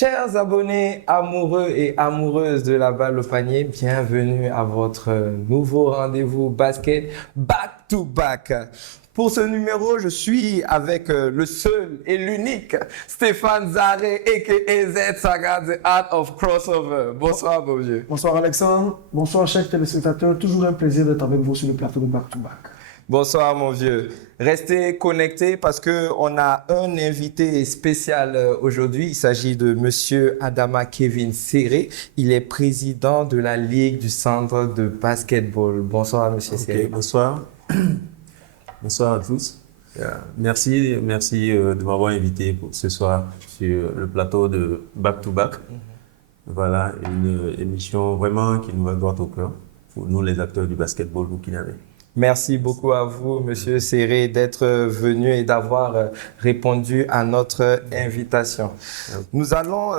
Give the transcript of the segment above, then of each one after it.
Chers abonnés amoureux et amoureuses de la balle au panier, bienvenue à votre nouveau rendez-vous basket Back to Back. Pour ce numéro, je suis avec le seul et l'unique Stéphane Zaré, a.k.a. Z Saga, The Art of Crossover. Bonsoir, mon vieux. Bonsoir Alexandre, bonsoir chers téléspectateurs, toujours un plaisir d'être avec vous sur le plateau de Back to Back. Bonsoir, mon vieux. Restez connectés parce qu'on a un invité spécial aujourd'hui. Il s'agit de Monsieur Adama Kevin Serré. Il est président de la Ligue du centre de basketball. Bonsoir, Monsieur Serré. Bonsoir. Bonsoir à tous. Merci de m'avoir invité pour ce soir sur le plateau de Back to Back. Voilà, une émission vraiment qui nous va droit au cœur pour nous les acteurs du basketball burkinabé. Merci beaucoup à vous, Monsieur Serré, d'être venu et d'avoir répondu à notre invitation. Nous allons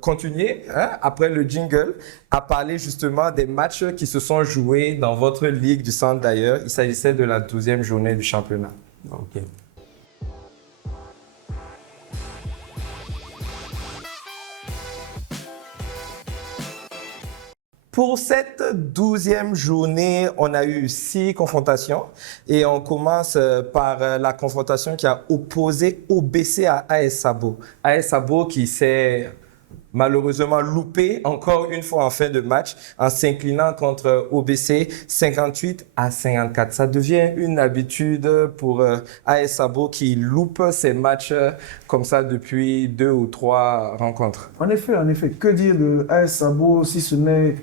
continuer, après le jingle, à parler justement des matchs qui se sont joués dans votre ligue du centre d'ailleurs. Il s'agissait de la 12e journée du championnat. Ok. Pour cette 12e journée, on a eu 6 confrontations et on commence par la confrontation qui a opposé OBC à AS Sabo. AS Sabo qui s'est malheureusement loupé encore une fois en fin de match en s'inclinant contre OBC 58-54. Ça devient une habitude pour AS Sabo qui loupe ses matchs comme ça depuis 2 ou 3 rencontres. En effet, que dire de AS Sabo si ce n'est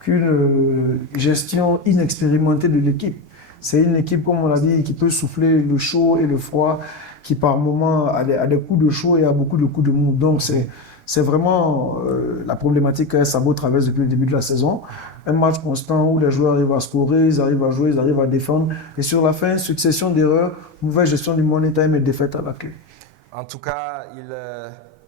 qu'une gestion inexpérimentée de l'équipe. C'est une équipe, comme on l'a dit, qui peut souffler le chaud et le froid, qui par moments a des coups de chaud et a beaucoup de coups de mou. Donc c'est vraiment la problématique que Sabo traverse depuis le début de la saison. Un match constant où les joueurs arrivent à scorer, ils arrivent à jouer, ils arrivent à défendre. Et sur la fin, succession d'erreurs, mauvaise gestion du money time et défaite à la clé. En tout cas,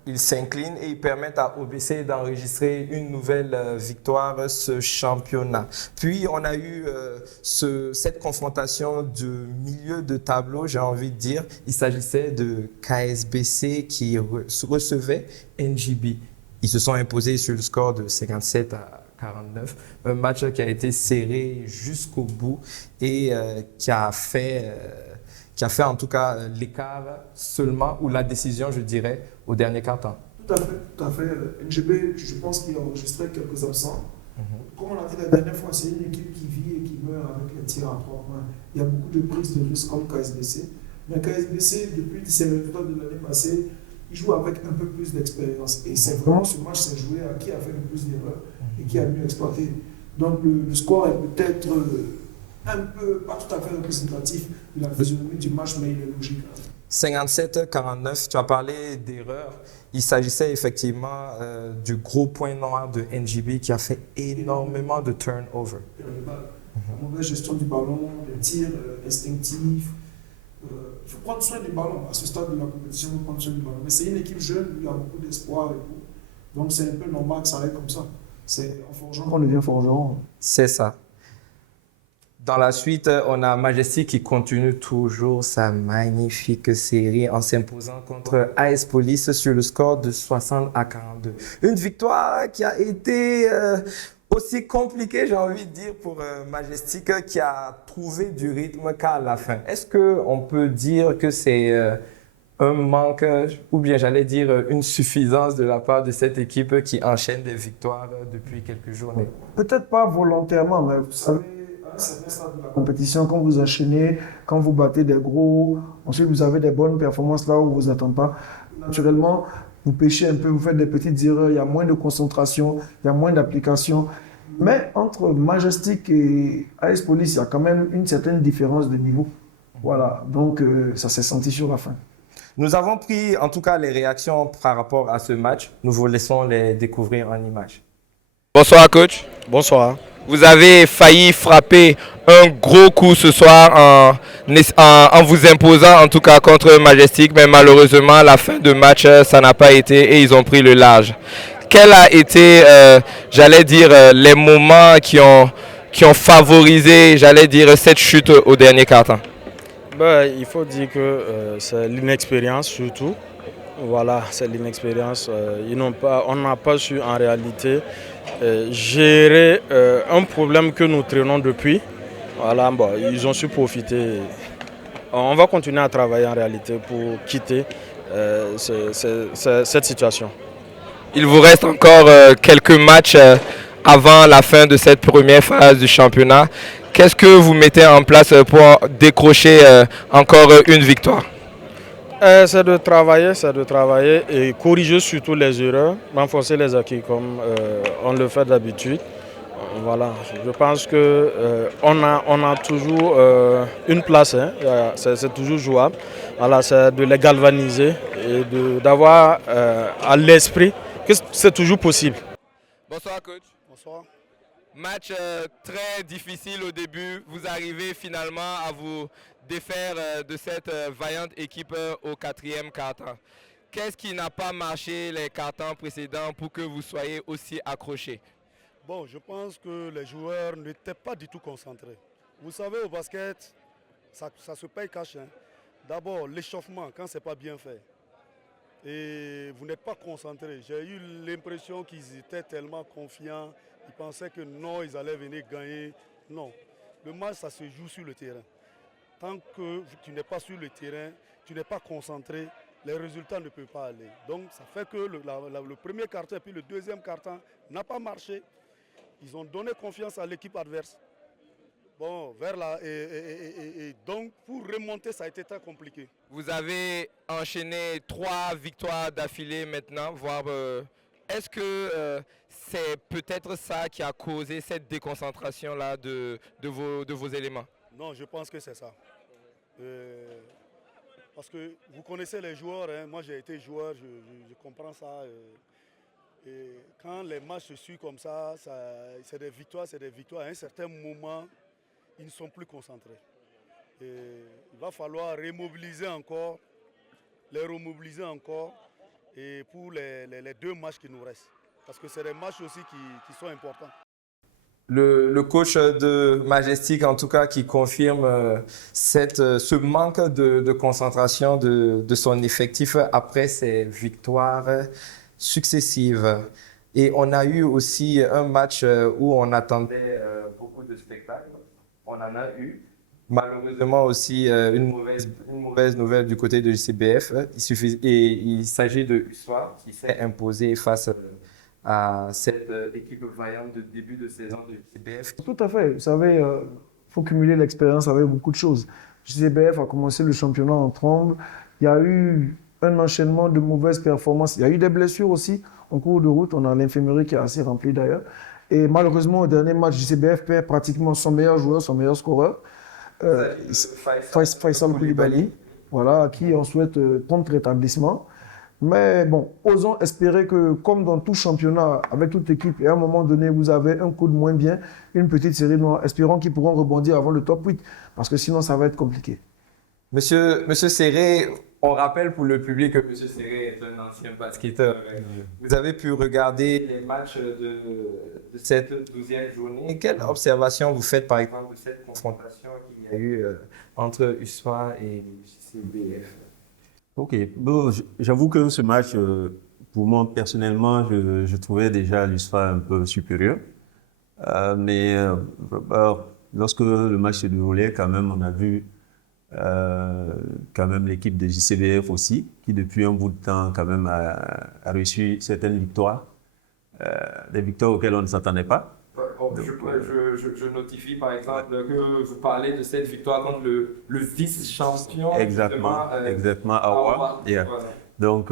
ils s'inclinent et ils permettent à OBC d'enregistrer une nouvelle victoire ce championnat. Puis, on a eu cette confrontation de milieu de tableau, j'ai envie de dire. Il s'agissait de KSBC qui recevait NJB. Ils se sont imposés sur le score de 57-49. Un match qui a été serré jusqu'au bout et qui a fait en tout cas l'écart seulement, ou la décision, je dirais, au dernier quart-temps. Tout à fait. NGB, je pense qu'il a enregistré quelques absents. Comme on l'a dit la dernière fois, c'est une équipe qui vit et qui meurt avec les tirs à 3 points. Il y a beaucoup de prises de risques comme KSBC. Mais KSBC, depuis ses résultats de l'année passée, il joue avec un peu plus d'expérience. Et c'est vraiment ce match s'est joué à qui a fait le plus d'erreurs et qui a mieux exploité. Donc le score est peut-être un peu, pas tout à fait représentatif de la physionomie du match, mais il est logique. 57-49, tu as parlé d'erreur. Il s'agissait effectivement du gros point noir de NJB qui a fait énormément de turnover. La mauvaise gestion du ballon, les tirs instinctifs. Il faut prendre soin du ballon. À ce stade de la compétition, il faut prendre soin du ballon. Mais c'est une équipe jeune, il y a beaucoup d'espoir et tout. Donc c'est un peu normal que ça aille comme ça. C'est en forgeant qu'on devient forgeron. C'est ça. Dans la suite, on a Majestic qui continue toujours sa magnifique série en s'imposant contre AS Police sur le score de 60-42. Une victoire qui a été aussi compliquée, j'ai envie de dire, pour Majestic qui a trouvé du rythme qu'à la fin. Est-ce qu'on peut dire que c'est un manque, ou bien j'allais dire une suffisance de la part de cette équipe qui enchaîne des victoires depuis quelques journées? Peut-être pas volontairement, mais vous savez, c'est ça de la compétition, quand vous enchaînez, quand vous battez des gros, ensuite vous avez des bonnes performances là où vous vous attendez pas. Naturellement, vous pêchez un peu, vous faites des petites erreurs, il y a moins de concentration, il y a moins d'application. Mais entre Majestic et AS Police, il y a quand même une certaine différence de niveau. Voilà, donc ça s'est senti sur la fin. Nous avons pris en tout cas les réactions par rapport à ce match. Nous vous laissons les découvrir en images. Bonsoir coach. Bonsoir. Vous avez failli frapper un gros coup ce soir en vous imposant en tout cas contre Majestic, mais malheureusement la fin de match ça n'a pas été et ils ont pris le large. Quels a été, j'allais dire, les moments qui ont favorisé, j'allais dire, cette chute au dernier quart-temps? Il faut dire que c'est l'inexpérience surtout. Voilà, c'est l'inexpérience. On n'a pas su en réalité gérer un problème que nous traînons depuis. Voilà, bon, ils ont su profiter. On va continuer à travailler en réalité pour quitter cette situation. Il vous reste encore quelques matchs avant la fin de cette première phase du championnat. Qu'est-ce que vous mettez en place pour décrocher encore une victoire? C'est de travailler et corriger surtout les erreurs, renforcer les acquis comme on le fait d'habitude. Voilà, je pense qu'on a toujours une place, hein. C'est toujours jouable. Voilà, c'est de les galvaniser et d'avoir à l'esprit que c'est toujours possible. Bonsoir coach. Bonsoir. Match très difficile au début. Vous arrivez finalement à vous défaire de cette vaillante équipe au 4e quart-temps. Qu'est-ce qui n'a pas marché les quart-temps précédents pour que vous soyez aussi accrochés? Bon, je pense que les joueurs n'étaient pas du tout concentrés. Vous savez, au basket, ça se paye cash, hein. D'abord, l'échauffement, quand ce n'est pas bien fait. Et vous n'êtes pas concentrés. J'ai eu l'impression qu'ils étaient tellement confiants. Ils pensaient que non, ils allaient venir gagner. Non. Le match, ça se joue sur le terrain. Tant que tu n'es pas sur le terrain, tu n'es pas concentré, les résultats ne peuvent pas aller. Donc, ça fait que le premier quart-temps et puis le deuxième quart-temps n'a pas marché. Ils ont donné confiance à l'équipe adverse. Bon, et donc, pour remonter, ça a été très compliqué. Vous avez enchaîné 3 victoires d'affilée maintenant, voire est-ce que c'est peut-être ça qui a causé cette déconcentration-là de vos éléments? Non, je pense que c'est ça. Parce que vous connaissez les joueurs, hein. Moi j'ai été joueur, je comprends ça. Et quand les matchs se suivent comme ça, c'est des victoires, c'est des victoires. À un certain moment, ils ne sont plus concentrés. Et il va falloir les remobiliser encore et pour les 2 matchs qui nous restent. Parce que c'est des matchs aussi qui sont importants. Le coach de Majestic, en tout cas, qui confirme ce manque de concentration de son effectif après ces victoires successives. Et on a eu aussi un match où on attendait beaucoup de spectacles. On en a eu. Malheureusement aussi une mauvaise nouvelle du côté de JCBF. Il s'agit de USWA qui s'est imposé face à cette équipe vaillante de début de saison de JCBF. Tout à fait. Vous savez, il faut cumuler l'expérience avec beaucoup de choses. JCBF a commencé le championnat en tremble. Il y a eu un enchaînement de mauvaises performances. Il y a eu des blessures aussi en cours de route. On a l'infirmerie qui est assez remplie d'ailleurs. Et malheureusement, au dernier match, JCBF perd pratiquement son meilleur joueur, son meilleur scoreur. Faisal Koulibaly, voilà, à qui on souhaite prompt rétablissement. Mais bon, osons espérer que, comme dans tout championnat, avec toute équipe, et à un moment donné, vous avez un coup de moins bien, une petite série noire. Espérons qu'ils pourront rebondir avant le top 8, parce que sinon, ça va être compliqué. Monsieur Serré, on rappelle pour le public que Monsieur Serré est un ancien basketteur. Vous avez pu regarder les matchs de cette 12e journée. Quelle observation vous faites, par exemple, de cette confrontation qu'il y a eu entre USWA et JCBF? Ok, bon, j'avoue que ce match, pour moi personnellement, je trouvais déjà l'USWA un peu supérieur. Mais lorsque le match se déroulait, quand même, on a vu quand même l'équipe de JCBF aussi, qui depuis un bout de temps quand même a reçu certaines victoires, des victoires auxquelles on ne s'attendait pas. Je notifie par exemple que vous parlez de cette victoire contre le vice-champion. Exactement, Awa. Yeah. Voilà. Donc,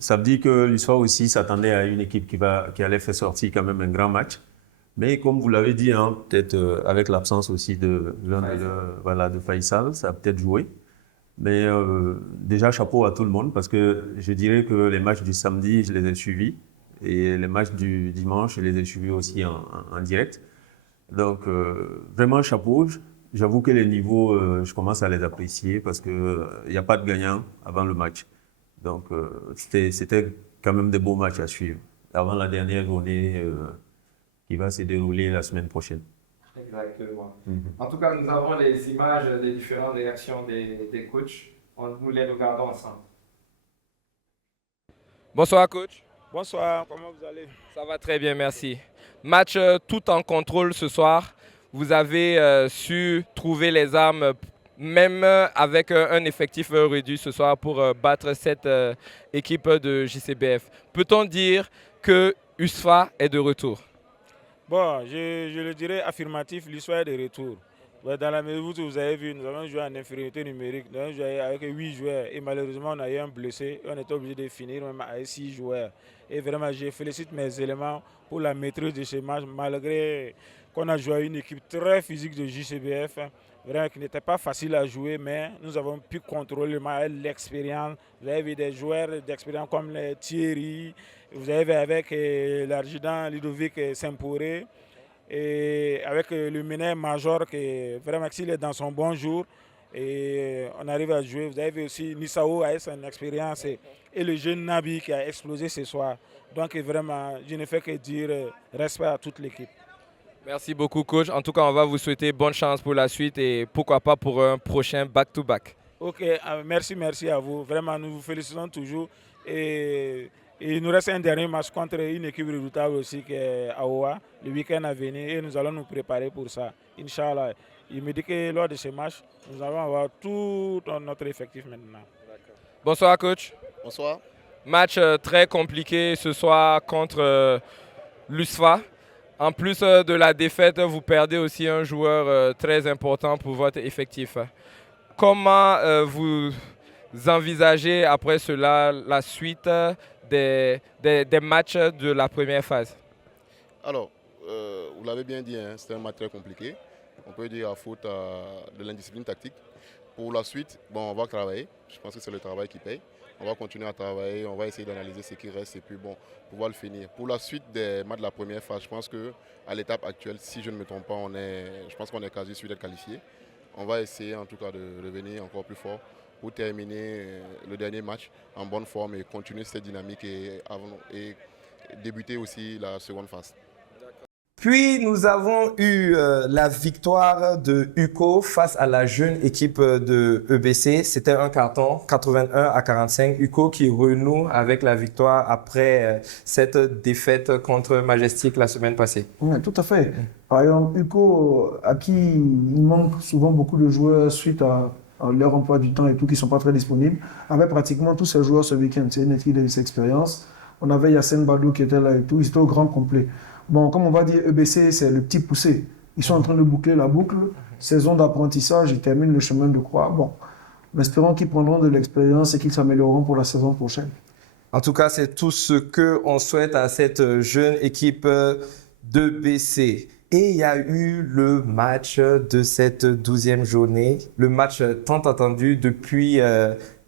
ça veut dire que l'USWA aussi s'attendait à une équipe qui allait faire sortir quand même un grand match. Mais comme vous l'avez dit, hein, peut-être avec l'absence aussi de Faisal, ça a peut-être joué. Mais déjà, chapeau à tout le monde parce que je dirais que les matchs du samedi, je les ai suivis. Et les matchs du dimanche, je les ai suivis aussi en direct. Donc, vraiment chapeau. J'avoue que les niveaux, je commence à les apprécier parce qu'il n'y a pas de gagnant avant le match. Donc, c'était quand même des beaux matchs à suivre avant la dernière journée qui va se dérouler la semaine prochaine. Exactement. En tout cas, nous avons les images des différentes réactions des coachs. Nous les regardons ensemble. Bonsoir coach. Bonsoir, comment vous allez? Ça va très bien, merci. Match tout en contrôle ce soir. Vous avez su trouver les armes, même avec un effectif réduit ce soir, pour battre cette équipe de JCBF. Peut-on dire que USFA est de retour? Bon, je le dirais affirmatif, l'histoire est de retour. Ouais, dans la mesure où vous avez vu, nous avons joué en infériorité numérique, nous avons joué avec 8 joueurs et malheureusement on a eu un blessé. On était obligé de finir même avec 6 joueurs. Et vraiment, je félicite mes éléments pour la maîtrise de ce match, malgré qu'on a joué à une équipe très physique de JCBF, vraiment qui n'était pas facile à jouer, mais nous avons pu contrôler le match avec l'expérience. Vous avez vu des joueurs d'expérience comme les Thierry, vous avez vu avec l'adjudant Ludovic Semporé, et avec le meneur major qui vraiment s'il est dans son bon jour et on arrive à jouer. Vous avez vu aussi Nissao avec son expérience et le jeune Nabi qui a explosé ce soir. Donc vraiment, je ne fais que dire respect à toute l'équipe. Merci beaucoup coach. En tout cas, on va vous souhaiter bonne chance pour la suite et pourquoi pas pour un prochain back-to-back. Ok, merci à vous. Vraiment, nous vous félicitons toujours. Et il nous reste un dernier match contre une équipe redoutable aussi qui est AOA le week-end à venir et nous allons nous préparer pour ça. Inch'Allah. Il me dit que lors de ce match, nous allons avoir tout notre effectif maintenant. Bonsoir coach. Bonsoir. Match très compliqué ce soir contre l'USFA. En plus de la défaite, vous perdez aussi un joueur très important pour votre effectif. Comment vous envisagez après cela la suite des matchs de la première phase? Alors, vous l'avez bien dit, hein, c'était un match très compliqué. On peut dire à faute de l'indiscipline tactique. Pour la suite, bon, on va travailler. Je pense que c'est le travail qui paye. On va continuer à travailler, on va essayer d'analyser ce qui reste et puis bon, pouvoir le finir. Pour la suite des matchs de la première phase, je pense qu'à l'étape actuelle, si je ne me trompe pas, je pense qu'on est quasi sûr d'être qualifié. On va essayer en tout cas de revenir encore plus fort pour terminer le dernier match en bonne forme et continuer cette dynamique et débuter aussi la seconde phase. Puis nous avons eu la victoire de UCO face à la jeune équipe de EBC. C'était un carton 81-45. UCO qui renoue avec la victoire après cette défaite contre Majestic la semaine passée. Oui, tout à fait. Par exemple, UCO, à qui il manque souvent beaucoup de joueurs suite à leur emploi du temps et tout, qui ne sont pas très disponibles, avait pratiquement tous ces joueurs ce week-end. C'est une équipe d'expérience. On avait Yassine Badou qui était là et tout. Ils étaient au grand complet. Bon, comme on va dire, EBC, c'est le petit poussé. Ils sont en train de boucler la boucle. Saison d'apprentissage, ils terminent le chemin de croix. Bon, espérons qu'ils prendront de l'expérience et qu'ils s'amélioreront pour la saison prochaine. En tout cas, c'est tout ce qu'on souhaite à cette jeune équipe d'EBC. Et il y a eu le match de cette 12e journée, le match tant attendu depuis,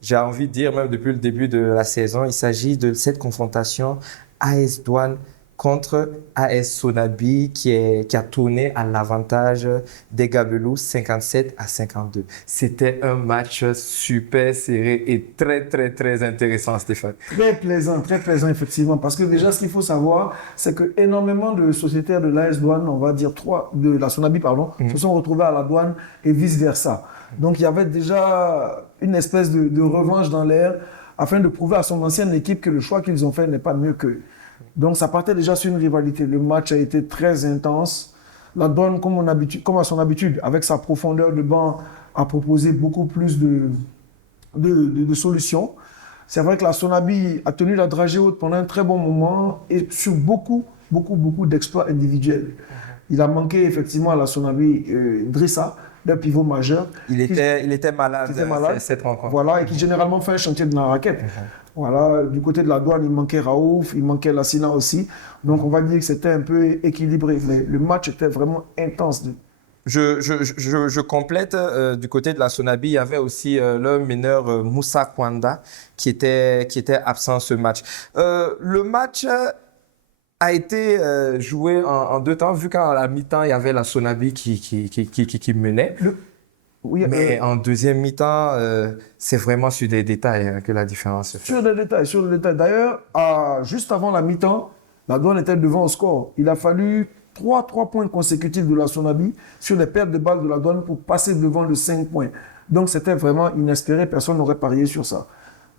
j'ai envie de dire même depuis le début de la saison. Il s'agit de cette confrontation AS Douane contre AS Sonabi qui a tourné à l'avantage des Gabelous 57-52. C'était un match super serré et très intéressant, Stéphane. Très plaisant effectivement, parce que déjà ce qu'il faut savoir, c'est que énormément de sociétaires de l'AS Douane, on va dire de la Sonabi pardon, se sont retrouvés à la Douane et vice versa. Donc il y avait déjà une espèce de revanche dans l'air afin de prouver à son ancienne équipe que le choix qu'ils ont fait n'est pas mieux qu'eux. Donc ça partait déjà sur une rivalité. Le match a été très intense. La Douane, comme à son habitude, avec sa profondeur de banc, a proposé beaucoup plus de solutions. C'est vrai que la Sonabi a tenu la dragée haute pendant un très bon moment et sur beaucoup d'exploits individuels. Il a manqué effectivement à la Sonabi Drissa, d'un pivot majeur. Il était malade cette rencontre. Voilà, et qui généralement fait un chantier de la raquette. Voilà, du côté de la Douane, il manquait Raouf, il manquait Lassina aussi. Donc on va dire que c'était un peu équilibré. Mais le match était vraiment intense. Je complète, du côté de la Sonabi, il y avait aussi le meneur Moussa Kwanda qui était absent ce match. Le match a été joué en deux temps, vu qu'à la mi-temps, il y avait la Sonabi qui menait. Oui, mais en deuxième mi-temps, c'est vraiment sur des détails que la différence se fait. Sur les détails. D'ailleurs, juste avant la mi-temps, la Douane était devant au score. Il a fallu 3 points consécutifs de la Sonabi sur les pertes de balles de la Douane pour passer devant le 5 points. Donc, c'était vraiment inespéré. Personne n'aurait parié sur ça.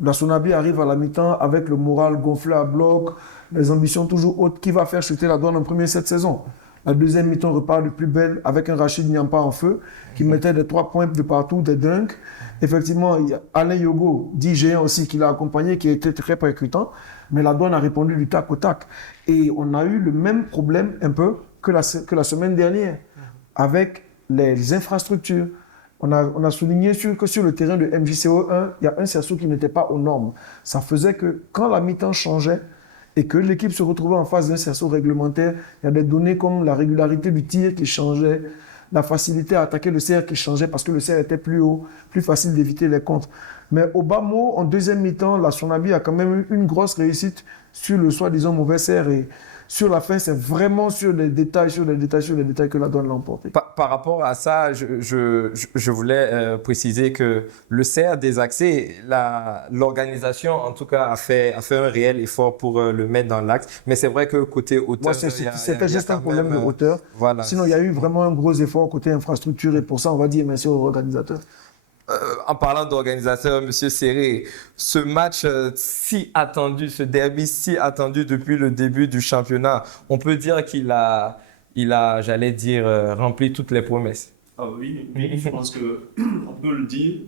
La Sonabi arrive à la mi-temps avec le moral gonflé à bloc, les ambitions toujours hautes. Qui va faire chuter la Douane en premier cette saison? La deuxième mi-temps repart de plus belle avec un Rachid Nyampa en feu qui mettait des 3 points de partout, des dunks. Effectivement, il y a Alain Yogo, dit géant aussi, qui l'a accompagné, qui était très percutant. Mais la Douane a répondu du tac au tac. Et on a eu le même problème un peu que la semaine dernière avec les infrastructures. On a souligné que sur le terrain de MJCO1, il y a un cerceau qui n'était pas aux normes. Ça faisait que quand la mi-temps changeait et que l'équipe se retrouvait en face d'un cerceau réglementaire, il y a des données comme la régularité du tir qui changeait, la facilité à attaquer le cerf qui changeait parce que le cerf était plus haut, plus facile d'éviter les contres. Mais au bas mot, en deuxième mi-temps, la Sonabi a quand même eu une grosse réussite sur le soi-disant mauvais cerf. Et sur la fin, c'est vraiment sur les détails que la Douane l'a emporté. Par rapport à ça, je voulais préciser que le CER désaxé, l'organisation en tout cas a fait un réel effort pour le mettre dans l'axe. Mais c'est vrai que côté hauteur, c'était juste un problème de hauteur. Voilà. Sinon, il y a eu vraiment un gros effort côté infrastructure et pour ça, on va dire merci aux organisateurs. En parlant d'organisateur, Monsieur Serré, ce match si attendu, ce derby si attendu depuis le début du championnat, on peut dire qu'il a, j'allais dire, rempli toutes les promesses. Ah oui, je pense qu'on peut le dire.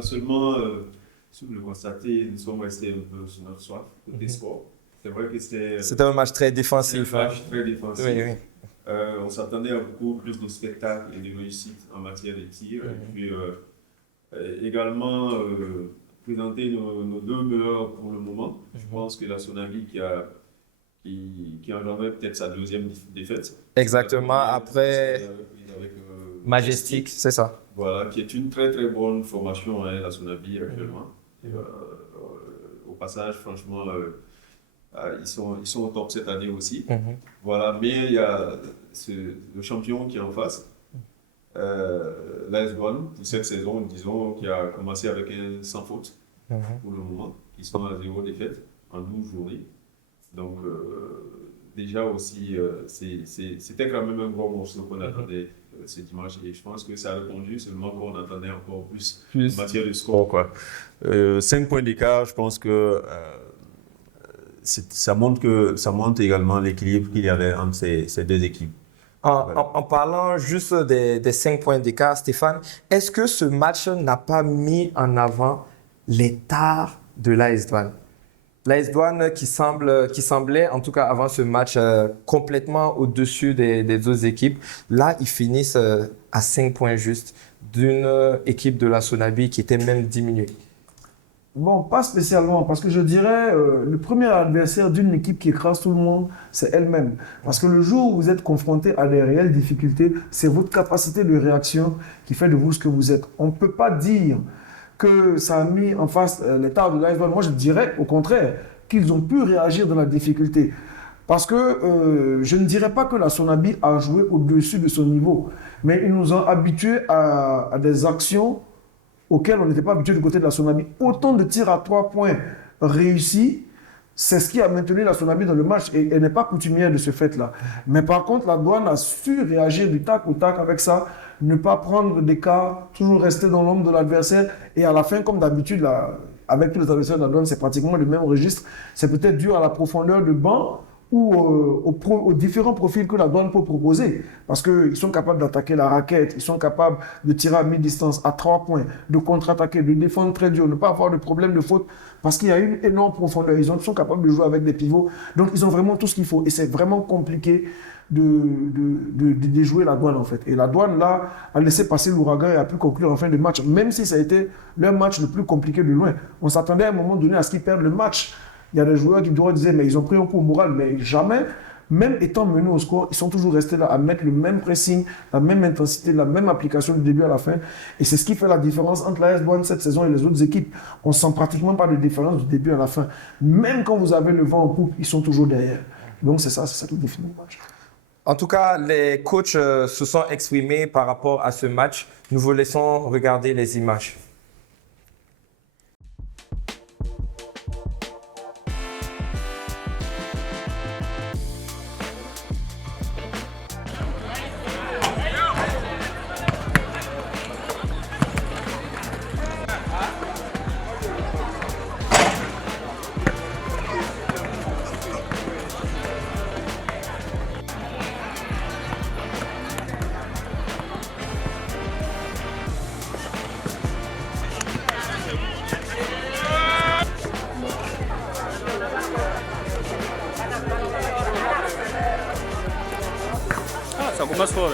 Seulement, si vous le constatez, nous sommes restés un peu sur notre soif côté sport. C'est vrai que c'était un match très défensif. Un match très défensif. Oui. On s'attendait à beaucoup plus de spectacles et de réussite en matière de tir. Et puis, également présenter nos deux meilleurs pour le moment. Je pense que la Sonabi qui engendrait peut-être sa deuxième défaite. Exactement, après avec Majestic, c'est ça. Voilà, qui est une très très bonne formation, la Sonabi actuellement. Au passage, franchement, ils sont au top cette année aussi. Voilà, mais il y a le champion qui est en face. L'AS Douane, pour cette saison, disons, qui a commencé avec un sans faute pour le moment, qui sont à 0 défaite en 12 journées. Donc, déjà aussi, c'était quand même un gros morceau qu'on attendait ce dimanche. Et je pense que ça a répondu, seulement qu'on attendait encore plus en matière de score. 5 points d'écart, je pense que ça montre également l'équilibre qu'il y avait entre ces deux équipes. En parlant juste des 5 points d'écart, Stéphane, est-ce que ce match n'a pas mis en avant les tares de l'AS Douane? L'AS Douane qui semblait, en tout cas avant ce match, complètement au-dessus des autres équipes. Là, ils finissent à 5 points juste d'une équipe de la Sonabi qui était même diminuée. Bon, pas spécialement, parce que je dirais le premier adversaire d'une équipe qui écrase tout le monde, c'est elle-même. Parce que le jour où vous êtes confronté à des réelles difficultés, c'est votre capacité de réaction qui fait de vous ce que vous êtes. On ne peut pas dire que ça a mis en face les tares de l'AS Douane. Moi, je dirais au contraire qu'ils ont pu réagir dans la difficulté. Parce que je ne dirais pas que la Sonabi a joué au-dessus de son niveau, mais ils nous ont habitués à des actions auxquels on n'était pas habitué du côté de la Sonabi. Autant de tirs à 3 points réussis, c'est ce qui a maintenu la Sonabi dans le match et elle n'est pas coutumière de ce fait-là. Mais par contre, la Douane a su réagir du tac au tac avec ça, ne pas prendre d'écart, toujours rester dans l'ombre de l'adversaire et à la fin, comme d'habitude, avec tous les adversaires de la Douane, c'est pratiquement le même registre. C'est peut-être dû à la profondeur de banc ou aux différents profils que la Douane peut proposer. Parce qu'ils sont capables d'attaquer la raquette, ils sont capables de tirer à mi-distance, à 3 points, de contre-attaquer, de défendre très dur, ne pas avoir de problème de faute, parce qu'il y a une énorme profondeur. Ils sont capables de jouer avec des pivots. Donc, ils ont vraiment tout ce qu'il faut. Et c'est vraiment compliqué de jouer la Douane, en fait. Et la Douane, là, a laissé passer l'ouragan et a pu conclure en fin de match, même si ça a été leur match le plus compliqué de loin. On s'attendait à un moment donné à ce qu'ils perdent le match. Il y a des joueurs qui disaient, mais ils ont pris un coup au moral, mais jamais, même étant menés au score, ils sont toujours restés là à mettre le même pressing, la même intensité, la même application du début à la fin. Et c'est ce qui fait la différence entre l'AS Douane cette saison et les autres équipes. On ne sent pratiquement pas de différence du début à la fin. Même quand vous avez le vent en poupe, ils sont toujours derrière. Donc c'est ça qui définit le match. En tout cas, les coachs se sont exprimés par rapport à ce match. Nous vous laissons regarder les images. passe fort.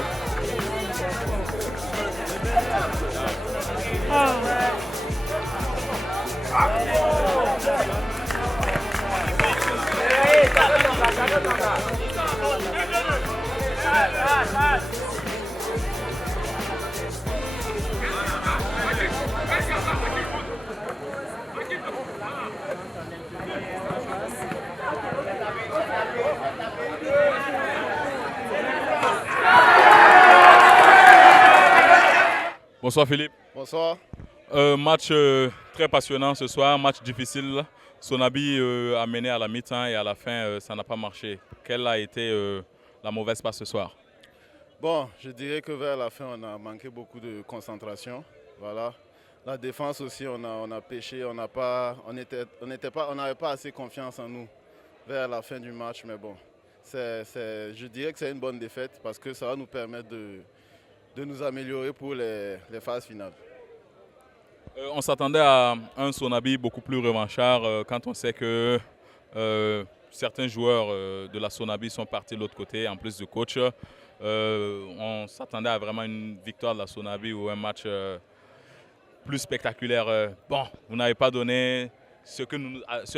Bonsoir Philippe. Bonsoir. Match très passionnant ce soir, match difficile. Sonabi a mené à la mi-temps et à la fin, ça n'a pas marché. Quelle a été la mauvaise passe ce soir? Bon, je dirais que vers la fin, on a manqué beaucoup de concentration. Voilà. La défense aussi, on a pêché, on n'avait pas assez confiance en nous vers la fin du match. Mais bon, je dirais que c'est une bonne défaite parce que ça va nous permettre de nous améliorer pour les phases finales. On s'attendait à un Sonabi beaucoup plus revanchard quand on sait que certains joueurs de la Sonabi sont partis de l'autre côté, en plus du coach. On s'attendait à vraiment une victoire de la Sonabi ou un match plus spectaculaire. Bon, vous n'avez pas donné ce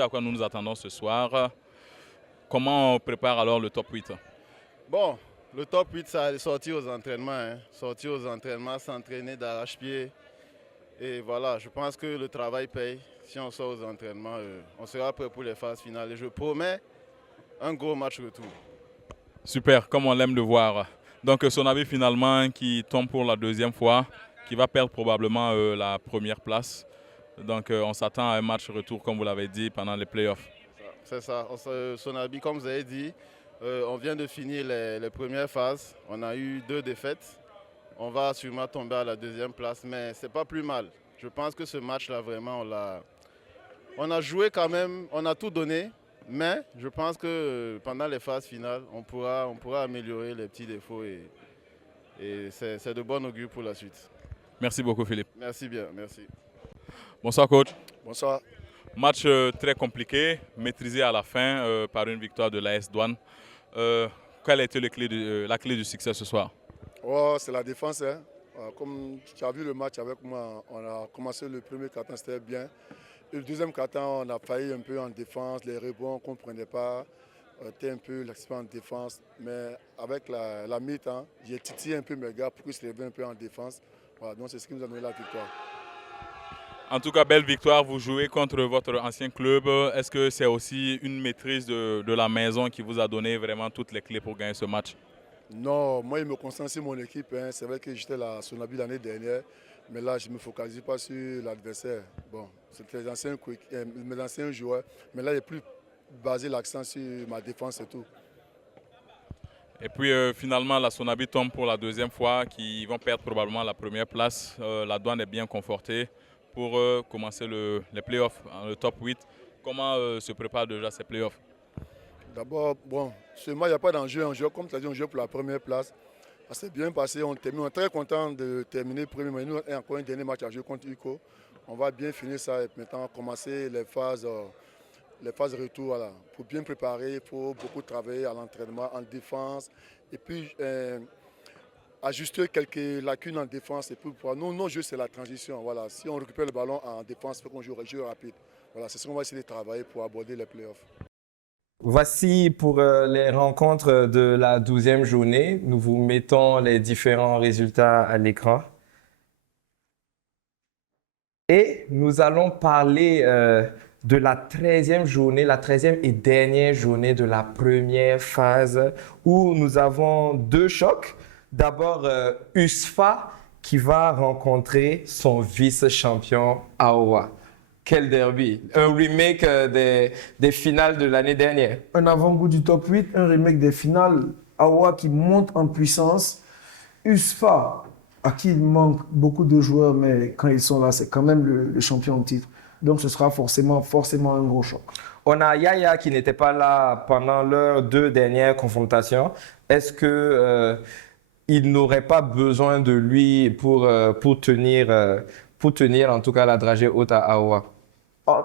à quoi nous nous attendons ce soir. Comment on prépare alors le top 8? Bon, le top 8, ça sortir aux entraînements. Hein. Sortir aux entraînements, s'entraîner d'arrache-pied. Et voilà, je pense que le travail paye. Si on sort aux entraînements, on sera prêt pour les phases finales. Et je promets un gros match retour. Super, comme on l'aime le voir. Donc Sonabi finalement qui tombe pour la deuxième fois, qui va perdre probablement la première place. Donc on s'attend à un match retour, comme vous l'avez dit, pendant les playoffs. C'est ça. Sonabi, comme vous avez dit, on vient de finir les premières phases. On a eu 2 défaites. On va sûrement tomber à la deuxième place, mais c'est pas plus mal. Je pense que ce match-là, vraiment, on a joué quand même, on a tout donné, mais je pense que pendant les phases finales, on pourra améliorer les petits défauts et c'est de bon augure pour la suite. Merci beaucoup Philippe. Merci bien, merci. Bonsoir coach. Bonsoir. Match très compliqué, maîtrisé à la fin par une victoire de l'AS Douane. Quelle a été la clé du succès ce soir? Oh, c'est la défense. Hein. Comme tu as vu le match avec moi, on a commencé le premier quart-temps, c'était bien. Et le deuxième quart-temps, on a failli un peu en défense, les rebonds, on ne comprenait pas. On était un peu l'expérience en défense. Mais avec la mi-temps, j'ai titillé un peu mes gars pour qu'ils se lèvent un peu en défense. Voilà, donc c'est ce qui nous a donné la victoire. En tout cas, belle victoire. Vous jouez contre votre ancien club. Est-ce que c'est aussi une maîtrise de la maison qui vous a donné vraiment toutes les clés pour gagner ce match? Non, moi, il me concentre sur mon équipe. Hein. C'est vrai que j'étais à Sonabi l'année dernière, mais là, je ne me focalise pas sur l'adversaire. Bon, c'était mes anciens joueurs, mais là, j'ai plus basé l'accent sur ma défense et tout. Et puis finalement, la Sonabi tombe pour la deuxième fois, qui vont perdre probablement la première place. La Douane est bien confortée pour commencer les playoffs, le top 8. Comment se préparent déjà ces playoffs? D'abord, bon, seulement il n'y a pas d'enjeu. Comme tu as dit, on joue pour la première place. Ça s'est bien passé, on est très content de terminer premier. Mais nous, on a encore un dernier match à jouer contre UCO. On va bien finir ça et maintenant commencer les phases retour. Voilà. Pour bien préparer, il faut beaucoup travailler à l'entraînement, en défense. Et puis, ajuster quelques lacunes en défense. Et puis, pour nous, nos jeux, c'est la transition. Voilà. Si on récupère le ballon en défense, il faut qu'on joue rapide. Voilà, c'est ce qu'on va essayer de travailler pour aborder les playoffs. Voici pour les rencontres de la 12e journée. Nous vous mettons les différents résultats à l'écran. Et nous allons parler de la 13e journée, la 13e et dernière journée de la première phase où nous avons 2 chocs. D'abord, USFA qui va rencontrer son vice-champion AOA. Quel derby! Un remake des finales de l'année dernière. Un avant-goût du top 8, un remake des finales. AOA qui monte en puissance. USFA, à qui il manque beaucoup de joueurs, mais quand ils sont là, c'est quand même le champion en titre. Donc ce sera forcément un gros choc. On a Yaya qui n'était pas là pendant leurs 2 dernières confrontations. Est-ce que il n'aurait pas besoin de lui pour tenir en tout cas la dragée haute à AOA?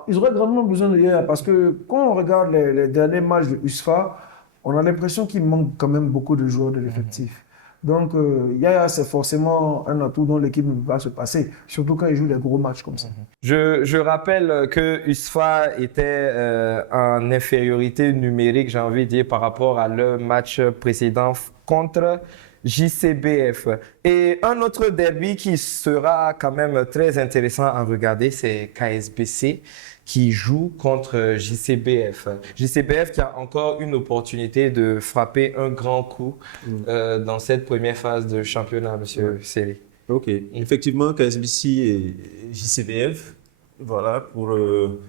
Ils auraient grandement besoin de Yaya parce que quand on regarde les derniers matchs de USFA, on a l'impression qu'il manque quand même beaucoup de joueurs de l'effectif. Donc, Yaya, c'est forcément un atout dont l'équipe ne peut pas se passer, surtout quand il joue des gros matchs comme ça. Je rappelle que USFA était en infériorité numérique, j'ai envie de dire, par rapport à leur match précédent contre JCBF. Et un autre derby qui sera quand même très intéressant à regarder, c'est KSBC qui joue contre JCBF. JCBF qui a encore une opportunité de frapper un grand coup dans cette première phase de championnat, Monsieur Seri. Ok, effectivement, KSBC et JCBF, voilà, il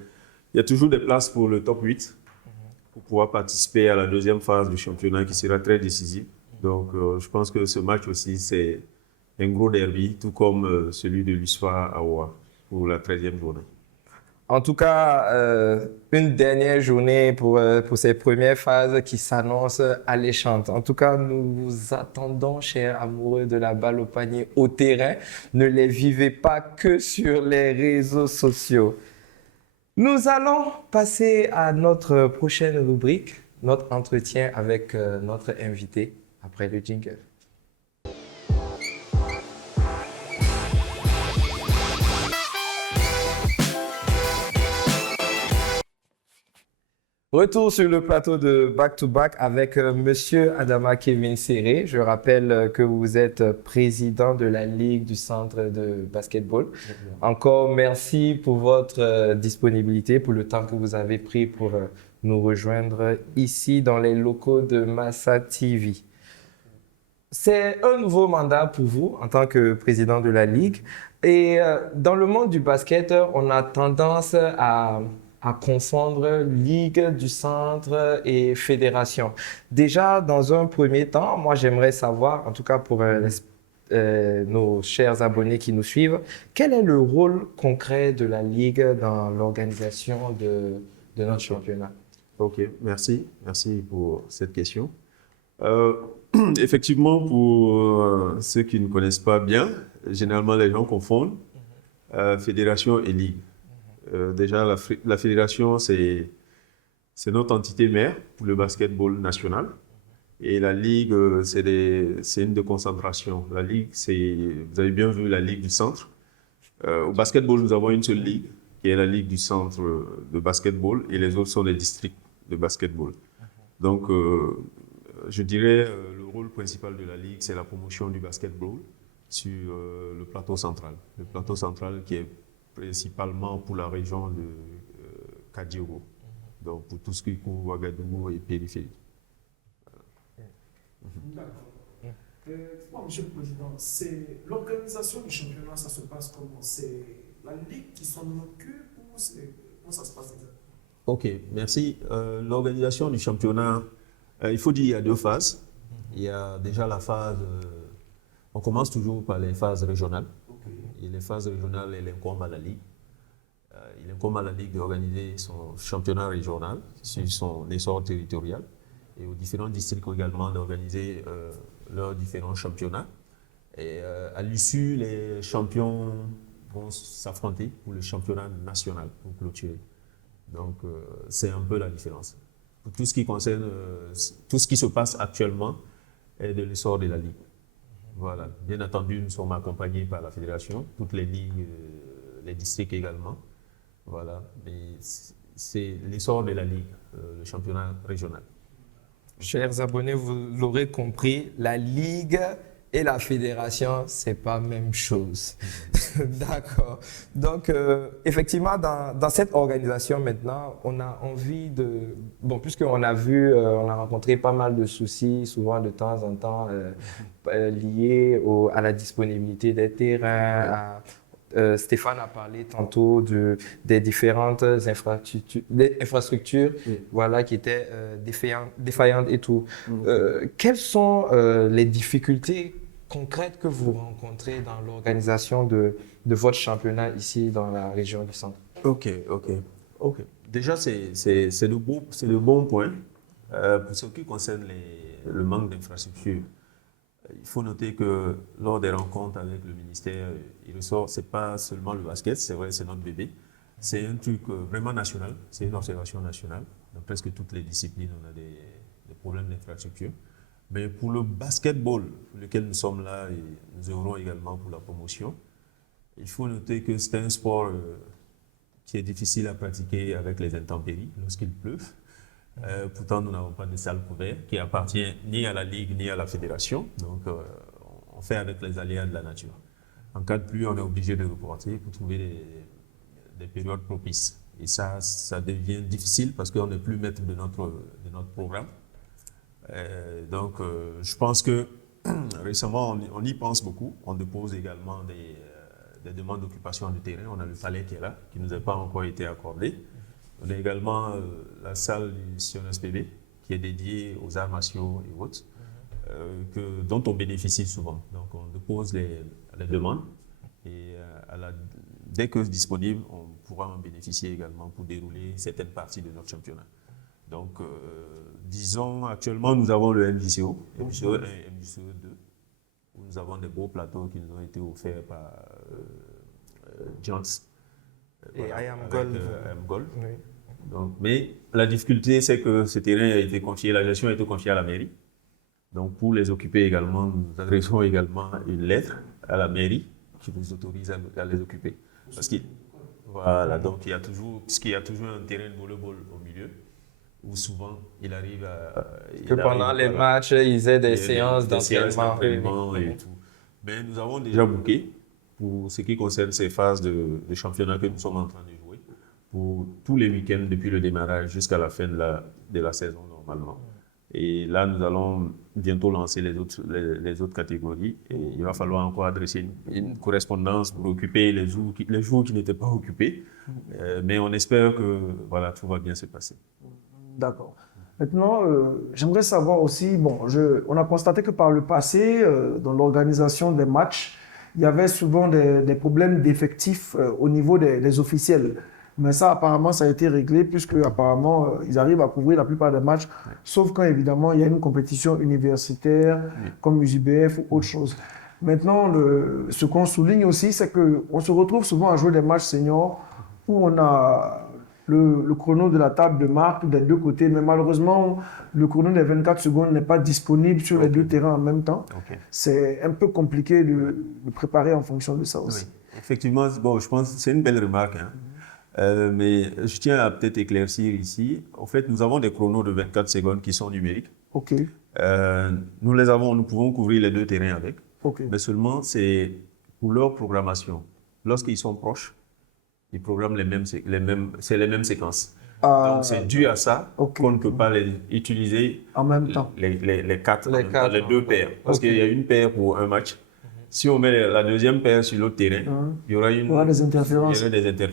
y a toujours des places pour le top 8 pour pouvoir participer à la deuxième phase du championnat qui sera très décisive. Donc, je pense que ce match aussi, c'est un gros derby, tout comme celui de l'USFA à Oua pour la 13e journée. En tout cas, une dernière journée pour ces premières phases qui s'annoncent alléchantes. En tout cas, nous vous attendons, chers amoureux de la balle au panier, au terrain. Ne les vivez pas que sur les réseaux sociaux. Nous allons passer à notre prochaine rubrique, notre entretien avec notre invité après le jingle. Retour sur le plateau de Back to Back avec Monsieur Adama Kevin Séré. Je rappelle que vous êtes président de la Ligue du Centre de Basketball. Encore merci pour votre disponibilité, pour le temps que vous avez pris pour nous rejoindre ici dans les locaux de Massa TV. C'est un nouveau mandat pour vous en tant que président de la Ligue. Et dans le monde du basket, on a tendance à confondre Ligue du Centre et Fédération. Déjà, dans un premier temps, moi, j'aimerais savoir, en tout cas pour nos chers abonnés qui nous suivent, quel est le rôle concret de la Ligue dans l'organisation de notre championnat? Ok, merci. Merci pour cette question. Effectivement, pour ceux qui ne connaissent pas bien, généralement les gens confondent fédération et ligue. Déjà, la fédération, c'est notre entité mère pour le basketball national. Et la ligue, c'est une déconcentration. La ligue, vous avez bien vu la ligue du centre. Au basketball, nous avons une seule ligue, qui est la ligue du centre de basketball, et les autres sont les districts de basketball. Donc, je dirais, le rôle principal de la ligue, c'est la promotion du basketball sur le plateau central. Le plateau central qui est principalement pour la région de Kadiogo, donc pour tout ce qui couvre Ouagadougou et périphérie. D'accord. Monsieur le Président, c'est l'organisation du championnat, ça se passe comment? C'est la Ligue qui s'en occupe ou comment ça se passe exactement? Ok, merci. L'organisation du championnat, il faut dire qu'il y a deux phases. Il y a déjà la phase, on commence toujours par les phases régionales. Et les phases régionales, il incombe à la Ligue. Il incombe à la Ligue d'organiser son championnat régional sur son essor territorial et aux différents districts également d'organiser leurs différents championnats. Et à l'issue, les champions vont s'affronter pour le championnat national pour clôturer. Donc, c'est un peu la différence. Pour tout ce qui concerne, tout ce qui se passe actuellement est de l'essor de la Ligue. Voilà. Bien entendu, nous sommes accompagnés par la fédération, toutes les ligues, les districts également. Voilà. Mais c'est l'essor de la Ligue, le championnat régional. Chers abonnés, vous l'aurez compris, la Ligue et la fédération, c'est pas la même chose. D'accord. Donc, effectivement, dans cette organisation maintenant, on a envie de... Bon, puisqu'on a vu, on a rencontré pas mal de soucis, souvent de temps en temps, liés à la disponibilité des terrains. Stéphane a parlé tantôt des différentes infrastructures voilà, qui étaient défaillantes et tout. Quelles sont les difficultés concrètes que vous rencontrez dans l'organisation de votre championnat ici dans la région du centre? Ok. Déjà, c'est le bon point. Pour ce qui concerne le manque d'infrastructures, il faut noter que lors des rencontres avec le ministère, il ressort, ce n'est pas seulement le basket, c'est vrai, c'est notre bébé. C'est un truc vraiment national, c'est une observation nationale. Dans presque toutes les disciplines, on a des problèmes d'infrastructure. Mais pour le basketball, pour lequel nous sommes là et nous œuvrons également pour la promotion, il faut noter que c'est un sport qui est difficile à pratiquer avec les intempéries lorsqu'il pleut. Pourtant, nous n'avons pas de salle couverte qui appartient ni à la Ligue ni à la Fédération. Donc, on fait avec les aléas de la nature. En cas de pluie, on est obligé de reporter pour trouver des périodes propices. Et ça devient difficile parce qu'on n'est plus maître de notre programme. Donc, je pense que récemment, on y pense beaucoup. On dépose également des demandes d'occupation du terrain. On a le palais qui est là, qui ne nous a pas encore été accordé. On a également la salle du CNSPB, qui est dédiée aux arts martiaux et autres, dont on bénéficie souvent. Donc, on dépose les demandes et dès que disponible, on pourra en bénéficier également pour dérouler certaines parties de notre championnat. Donc, disons, actuellement, nous avons le MJCO, MJCO 1 et MJCO 2, où nous avons des beaux plateaux qui nous ont été offerts par Giants et IAM Gold. Oui. Donc, mais la difficulté, c'est que ce terrain a été confié, la gestion a été confiée à la mairie. Donc, pour les occuper également, nous adressons également une lettre à la mairie qui nous autorise à les occuper. Parce qu'il donc il y a toujours un terrain de volleyball au milieu, où souvent il arrive à... pendant les matchs, ils aient des séances d'entraînement et tout. Mais nous avons déjà booké, pour ce qui concerne ces phases de championnat que nous sommes en train de jouer, pour tous les week-ends depuis le démarrage jusqu'à la fin de la saison normalement. Et là, nous allons bientôt lancer les autres catégories et il va falloir encore adresser une correspondance pour occuper les jours qui n'étaient pas occupés. Mais on espère que voilà, tout va bien se passer. D'accord. Maintenant, j'aimerais savoir aussi, on a constaté que par le passé, dans l'organisation des matchs, il y avait souvent des problèmes d'effectifs au niveau des officiels. Mais ça, apparemment, ça a été réglé puisque apparemment, ils arrivent à couvrir la plupart des matchs, sauf quand, évidemment, il y a une compétition universitaire, comme UJBF ou autre chose. Maintenant, ce qu'on souligne aussi, c'est qu'on se retrouve souvent à jouer des matchs seniors où on a le chrono de la table de marque des deux côtés, mais malheureusement, le chrono des 24 secondes n'est pas disponible sur les deux terrains en même temps. C'est un peu compliqué de préparer en fonction de ça aussi. Oui. Effectivement, je pense que c'est une belle remarque. Mais je tiens à peut-être éclaircir ici. En fait, nous avons des chronos de 24 secondes qui sont numériques. Nous pouvons couvrir les deux terrains avec. Mais seulement, c'est pour leur programmation. Lorsqu'ils sont proches, ils programment c'est les mêmes séquences. Donc, c'est dû à ça qu'on ne peut pas les utiliser en même temps. Les deux paires. Parce qu'il y a une paire pour un match. Si on met la deuxième paire sur l'autre terrain, il y aura des interférences.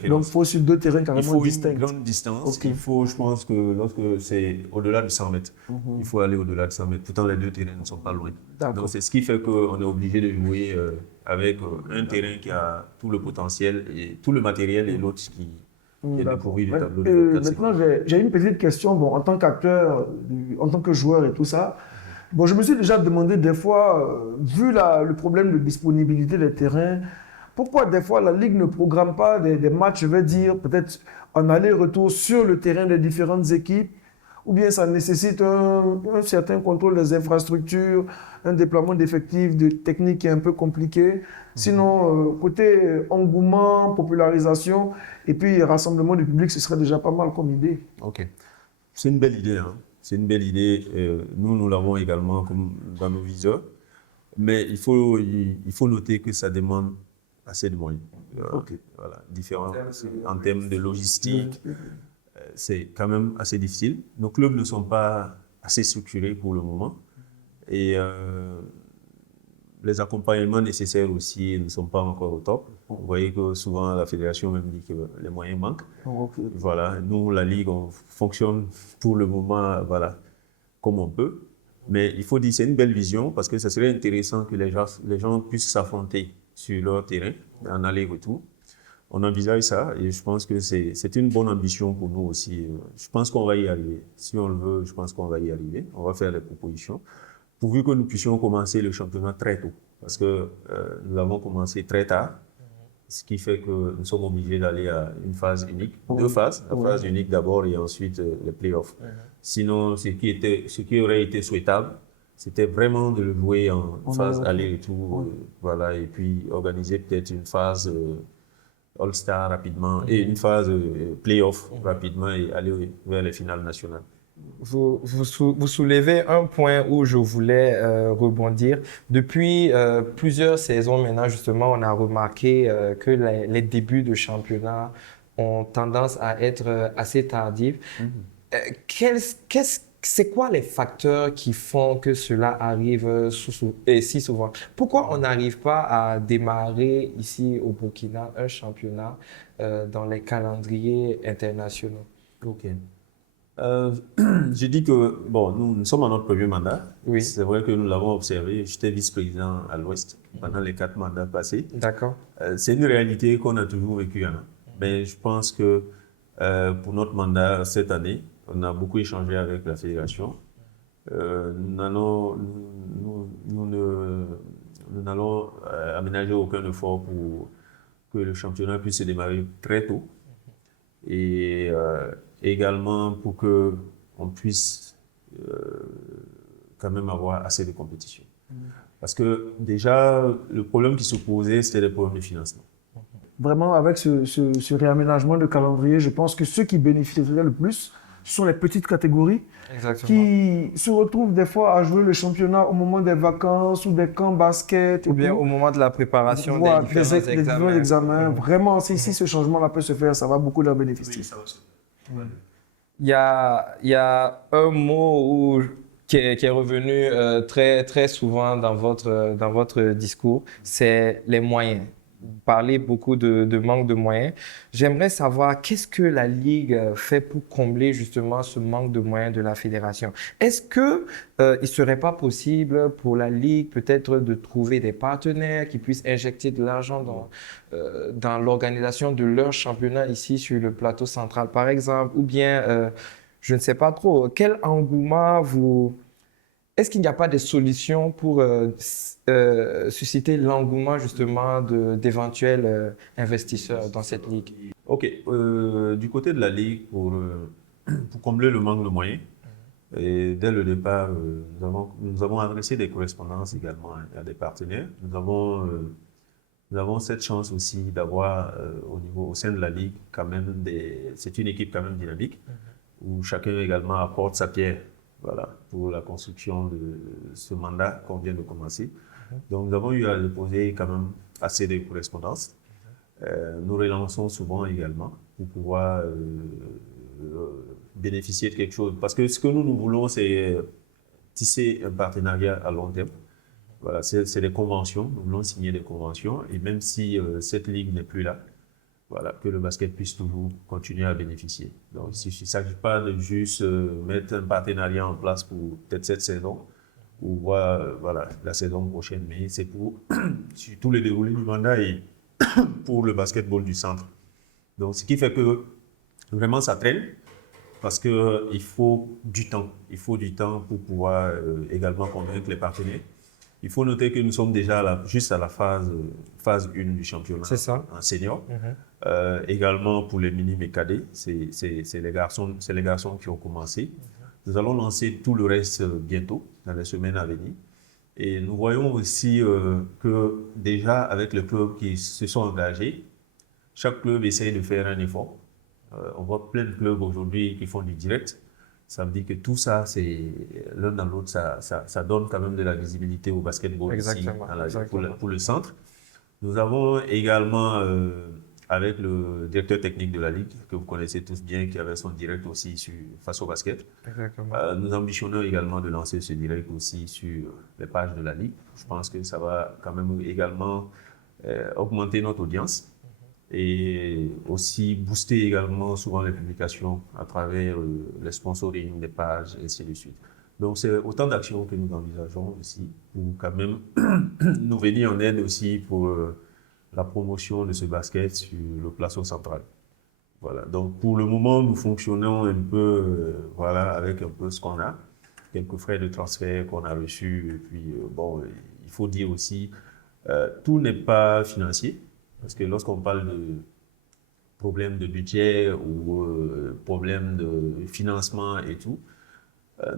Donc, il faut sur deux terrains carrément distincts. Il faut une grande distance. Il faut, je pense que lorsque c'est au-delà de 100 mètres, il faut aller au-delà de 100 mètres. Pourtant, les deux terrains ne sont pas loin. Donc, c'est ce qui fait qu'on est obligé de jouer avec un terrain qui a tout le potentiel et tout le matériel et l'autre qui est dépourvu du tableau. Maintenant, j'ai une petite question. En tant qu'acteur, en tant que joueur et tout ça, je me suis déjà demandé des fois, vu le problème de disponibilité des terrains, pourquoi des fois la Ligue ne programme pas des matchs, je vais dire, peut-être en aller-retour sur le terrain des différentes équipes, ou bien ça nécessite un certain contrôle des infrastructures, un déploiement d'effectifs, de techniques qui est un peu compliqué. Sinon, côté engouement, popularisation, et puis rassemblement du public, ce serait déjà pas mal comme idée. C'est une belle idée, C'est une belle idée. Nous l'avons également comme dans nos viseurs. Mais il faut noter que ça demande assez de moyens. Voilà, différents. En termes de logistique, c'est quand même assez difficile. Nos clubs ne sont pas assez structurés pour le moment. Et les accompagnements nécessaires aussi ne sont pas encore au top. Vous voyez que souvent la fédération même dit que les moyens manquent. Voilà, nous, la Ligue, on fonctionne pour le moment comme on peut. Mais il faut dire que c'est une belle vision parce que ce serait intéressant que les gens puissent s'affronter sur leur terrain en aller-retour. On envisage ça et je pense que c'est une bonne ambition pour nous aussi. Je pense qu'on va y arriver. Si on le veut, je pense qu'on va y arriver. On va faire les propositions. Pourvu que nous puissions commencer le championnat très tôt. Parce que nous avons commencé très tard. Ce qui fait que nous sommes obligés d'aller à une phase unique, deux phases, la phase unique d'abord et ensuite les playoffs. Sinon, ce qui aurait été souhaitable, C'était vraiment de le jouer en phase aller-retour. aller-retour, voilà, et puis organiser peut-être une phase All-Star rapidement et une phase Play-off rapidement et aller vers les finales nationales. Vous soulevez un point où je voulais rebondir. Depuis plusieurs saisons maintenant, justement, on a remarqué que les débuts de championnat ont tendance à être assez tardifs. C'est quoi les facteurs qui font que cela arrive si souvent? Pourquoi on n'arrive pas à démarrer ici au Burkina un championnat dans les calendriers internationaux? Ok. Je dis que, bon, nous sommes à notre premier mandat. Oui. C'est vrai que nous l'avons observé. J'étais vice-président à l'Ouest pendant les 4 mandats passés. D'accord. C'est une réalité qu'on a toujours vécue. Hein. Mais je pense que pour notre mandat cette année, on a beaucoup échangé avec la fédération. Nous n'allons aménager aucun effort pour que le championnat puisse se démarrer très tôt. Et également pour qu'on puisse quand même avoir assez de compétition. Parce que déjà, le problème qui se posait, c'était les problèmes de financement. Vraiment, avec ce réaménagement de calendrier, je pense que ceux qui bénéficieraient le plus sont les petites catégories. Exactement. Qui se retrouvent des fois à jouer le championnat au moment des vacances ou des camps basket. Ou bien au moment de la préparation voilà, des différents examens. Vraiment, si ce changement-là peut se faire, ça va beaucoup leur bénéficier. Oui, ça va se faire. Ouais. Il y a un mot qui est revenu très souvent dans votre discours, c'est les moyens. Vous parlez beaucoup de manque de moyens. J'aimerais savoir qu'est-ce que la Ligue fait pour combler justement ce manque de moyens de la fédération. Est-ce que il serait pas possible pour la Ligue peut-être de trouver des partenaires qui puissent injecter de l'argent dans l'organisation de leur championnat ici sur le plateau central par exemple, ou bien je ne sais pas trop, quel engouement Est-ce qu'il n'y a pas des solutions pour susciter l'engouement justement d'éventuels investisseurs dans cette ligue? Ok, du côté de la Ligue, pour combler le manque de moyens, et dès le départ, nous avons adressé des correspondances également à des partenaires. Nous avons cette chance aussi d'avoir au sein de la Ligue quand même c'est une équipe quand même dynamique où chacun également apporte sa pierre. Voilà, pour la construction de ce mandat qu'on vient de commencer. Donc, nous avons eu à déposer quand même assez de correspondances. Nous relançons souvent également pour pouvoir bénéficier de quelque chose. Parce que ce que nous voulons, c'est tisser un partenariat à long terme. Voilà, c'est des conventions. Nous voulons signer des conventions. Et même si cette ligue n'est plus là, voilà, que le basket puisse toujours continuer à bénéficier. Donc, il ne s'agit pas de juste mettre un partenariat en place pour peut-être cette saison ou voilà, la saison prochaine, mais c'est pour surtout le déroulé du mandat et pour le basketball du centre. Donc, ce qui fait que vraiment ça traîne parce qu'il faut du temps. Il faut du temps pour pouvoir également convaincre les partenaires. Il faut noter que nous sommes déjà juste à la phase 1 du championnat en senior. Également pour les minimes et cadets, c'est les garçons qui ont commencé. Nous allons lancer tout le reste bientôt, dans les semaines à venir. Et nous voyons aussi que déjà avec les clubs qui se sont engagés, chaque club essaye de faire un effort. On voit plein de clubs aujourd'hui qui font du direct. Ça veut dire que tout ça, c'est l'un dans l'autre, ça donne quand même de la visibilité au basketball ici, pour le centre. Nous avons également, avec le directeur technique de la Ligue, que vous connaissez tous bien, qui avait son direct aussi face au basket. Nous ambitionnons également de lancer ce direct aussi sur les pages de la Ligue. Je pense que ça va quand même également augmenter notre audience. Et aussi booster également souvent les publications à travers les sponsoring des pages, et ainsi de suite. Donc c'est autant d'actions que nous envisageons aussi pour quand même nous venir en aide aussi pour la promotion de ce basket sur le plateau central. Voilà. Donc pour le moment, nous fonctionnons un peu voilà, avec un peu ce qu'on a, quelques frais de transfert qu'on a reçus. Et puis bon, il faut dire aussi, tout n'est pas financier. Parce que lorsqu'on parle de problèmes de budget ou problèmes de financement et tout,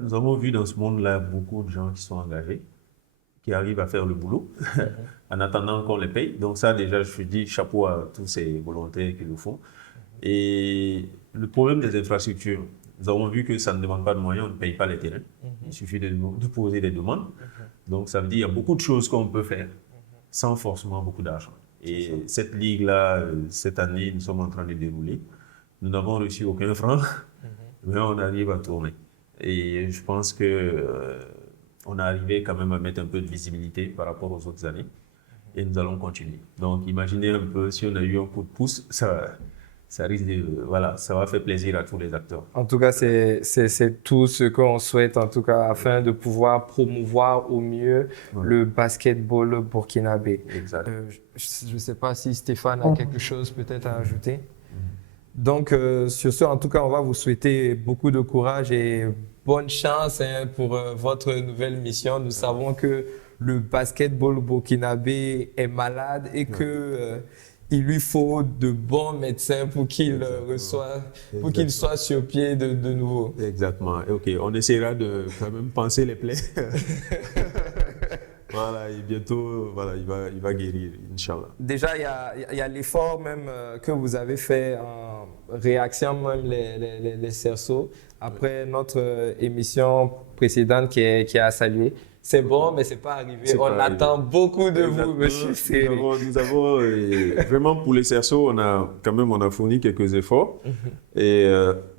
Nous avons vu dans ce monde-là beaucoup de gens qui sont engagés, qui arrivent à faire le boulot en attendant qu'on les paye. Donc ça, déjà, je dis chapeau à tous ces volontaires qui le font. Et le problème des infrastructures, nous avons vu que ça ne demande pas de moyens, on ne paye pas les terrains. Il suffit de poser des demandes. Donc ça veut dire qu'il y a beaucoup de choses qu'on peut faire sans forcément beaucoup d'argent. Et cette ligue-là, cette année, nous sommes en train de dérouler. Nous n'avons reçu aucun franc, mais on arrive à tourner. Et je pense que on est arrivé quand même à mettre un peu de visibilité par rapport aux autres années. Et nous allons continuer. Donc imaginez un peu, si on a eu un coup de pouce, ça risque de, voilà, ça va faire plaisir à tous les acteurs. En tout cas, c'est tout ce qu'on souhaite, en tout cas, afin de pouvoir promouvoir au mieux le basketball burkinabé. Exact. Je ne sais pas si Stéphane a quelque chose peut-être à ajouter. Donc, sur ce, en tout cas, on va vous souhaiter beaucoup de courage et bonne chance pour votre nouvelle mission. Nous savons que le basketball burkinabé est malade et que il lui faut de bons médecins pour qu'il soit sur pied de nouveau. Exactement. Ok, on essaiera de quand même panser les plaies. Voilà, et bientôt, voilà, il va guérir, Inch'Allah. Déjà, il y a l'effort même que vous avez fait en réaction même les cerceaux après notre émission précédente qui est à saluer. C'est bon, mais c'est pas arrivé. On attend beaucoup de vous, monsieur Seri. Nous avons vraiment pour les cerceaux, on a fourni quelques efforts. Et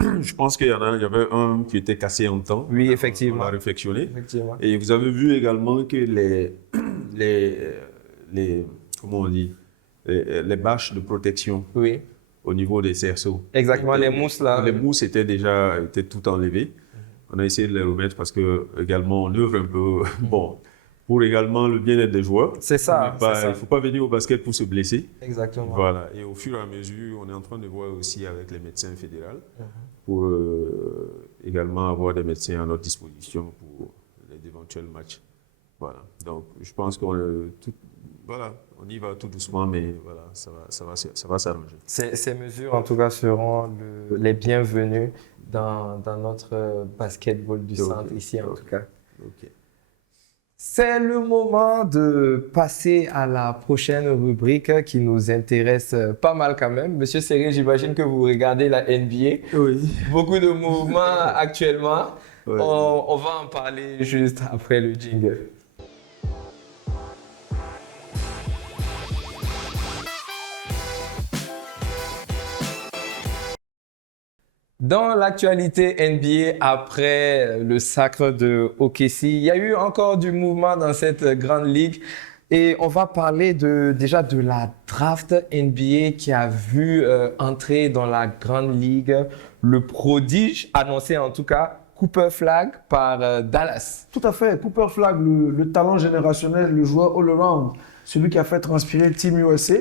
je pense qu'il y avait un qui était cassé en temps. Oui, effectivement. On l'a réfectionné. Effectivement. Et vous avez vu également que comment on dit, les bâches de protection. Oui. Au niveau des cerceaux. Exactement, les mousses là. Les mousses étaient tout enlevées. On a essayé de les remettre parce que également on œuvre un peu pour également le bien-être des joueurs. C'est ça. Il ne faut pas venir au basket pour se blesser. Exactement. Voilà. Et au fur et à mesure, on est en train de voir aussi avec les médecins fédéraux pour également avoir des médecins à notre disposition pour les éventuels matchs. Voilà. Donc je pense qu'on on y va tout doucement, mais voilà, ça va s'arranger. Ces mesures, en tout cas, seront les bienvenues dans notre basketball du centre, ici, en tout cas. C'est le moment de passer à la prochaine rubrique qui nous intéresse pas mal quand même. Monsieur Seri, j'imagine que vous regardez la NBA. Oui. Beaucoup de mouvements actuellement. Ouais. On va en parler juste après le jingle. Dans l'actualité NBA, après le sacre de OKC, il y a eu encore du mouvement dans cette grande ligue. Et on va parler déjà de la draft NBA qui a vu entrer dans la grande ligue le prodige, annoncé en tout cas, Cooper Flagg par Dallas. Tout à fait. Cooper Flagg, le talent générationnel, le joueur all-around, celui qui a fait transpirer Team USA,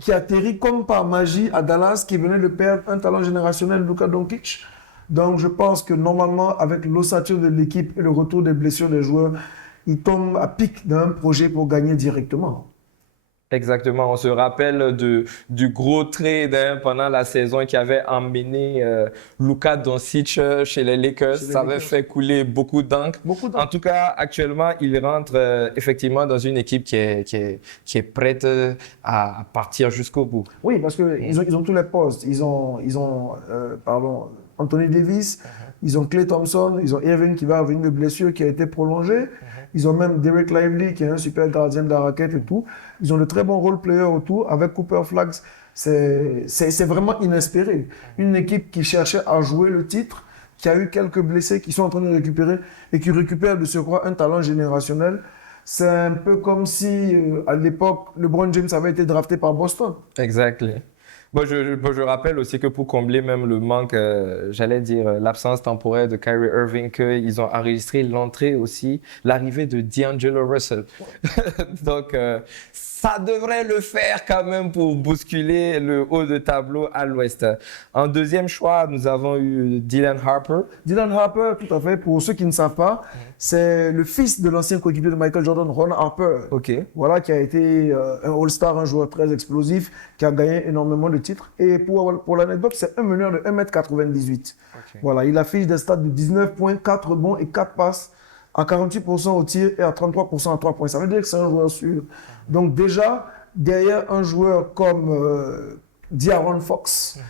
qui atterrit comme par magie à Dallas, qui venait de perdre un talent générationnel, Luka Doncic. Donc je pense que normalement, avec l'ossature de l'équipe et le retour des blessures des joueurs, il tombe à pic d'un projet pour gagner directement. Exactement, on se rappelle du gros trade pendant la saison qui avait emmené Luka Doncic chez les Lakers. Ça avait fait couler beaucoup d'encre. En tout cas, actuellement, il rentre effectivement dans une équipe qui est prête à partir jusqu'au bout. Oui, parce qu'ils ont tous les postes. Ils ont Anthony Davis, ils ont Klay Thompson, ils ont Irving qui va revenir de blessure qui a été prolongé. Ils ont même Derek Lively qui est un super gardien de la raquette et tout. Ils ont de très bons role-players autour. Avec Cooper Flagg, c'est vraiment inespéré. Une équipe qui cherchait à jouer le titre, qui a eu quelques blessés, qui sont en train de récupérer et qui récupère de surcroît un talent générationnel. C'est un peu comme si, à l'époque, LeBron James avait été drafté par Boston. Exactement. Bon, je rappelle aussi que pour combler même le manque, j'allais dire l'absence temporaire de Kyrie Irving, qu'ils ont enregistré l'arrivée de D'Angelo Russell. Donc, ça devrait le faire quand même pour bousculer le haut de tableau à l'ouest. En deuxième choix, nous avons eu Dylan Harper. Dylan Harper, tout à fait. Pour ceux qui ne savent pas, c'est le fils de l'ancien coéquipier de Michael Jordan, Ron Harper. OK. Voilà, qui a été un All-Star, un joueur très explosif, qui a gagné énormément de le titre. Et pour l'anecdote, c'est un meneur de 1m98. Ok. Voilà, il affiche des stats de 19 points, 4 rebonds et 4 passes, à 48% au tir et à 33% à 3 points. Ça veut dire que c'est un joueur sûr. Donc déjà, derrière un joueur comme D'Aaron Fox,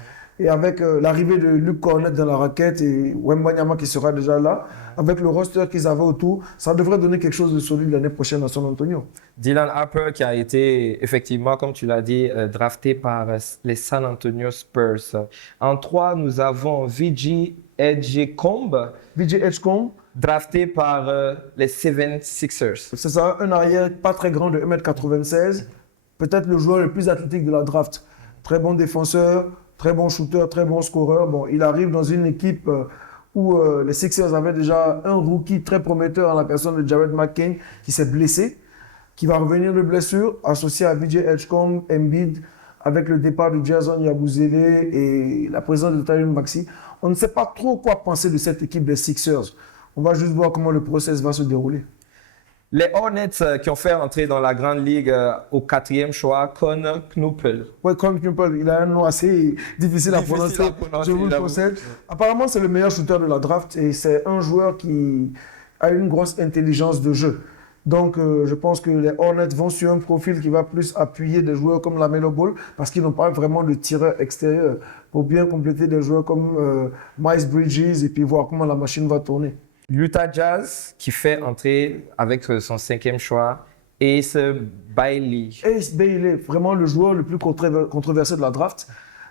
et avec l'arrivée de Luke Cornett dans la raquette et Wembanyama qui sera déjà là, avec le roster qu'ils avaient autour, ça devrait donner quelque chose de solide l'année prochaine à San Antonio. Dylan Harper qui a été effectivement, comme tu l'as dit, drafté par les San Antonio Spurs. En 3, nous avons VJ Edgecombe, VJ Edgecombe, drafté par les 76ers. c'est ça, un arrière pas très grand de 1m96, peut-être le joueur le plus athlétique de la draft. Très bon défenseur, très bon shooter, très bon scoreur. Bon, il arrive dans une équipe où les Sixers avaient déjà un rookie très prometteur en la personne de Jared McCain qui s'est blessé, qui va revenir de blessure, associé à VJ Edgecombe, Embiid, avec le départ de Jason Yabusele et la présence de Tyrone Maxey. On ne sait pas trop quoi penser de cette équipe des Sixers. On va juste voir comment le process va se dérouler. Les Hornets qui ont fait entrer dans la Grande Ligue au 4e choix, Connor Knuppel. Ouais, Connor Knuppel, il a un nom assez difficile à prononcer. Je vous le conseille. Apparemment, c'est le meilleur shooter de la draft et c'est un joueur qui a une grosse intelligence de jeu. Donc, je pense que les Hornets vont sur un profil qui va plus appuyer des joueurs comme LaMelo Ball parce qu'ils n'ont pas vraiment de tireur extérieur pour bien compléter des joueurs comme Miles Bridges et puis voir comment la machine va tourner. Utah Jazz qui fait entrer avec son 5e choix, Ace Bailey. Ace Bailey, vraiment le joueur le plus controversé de la draft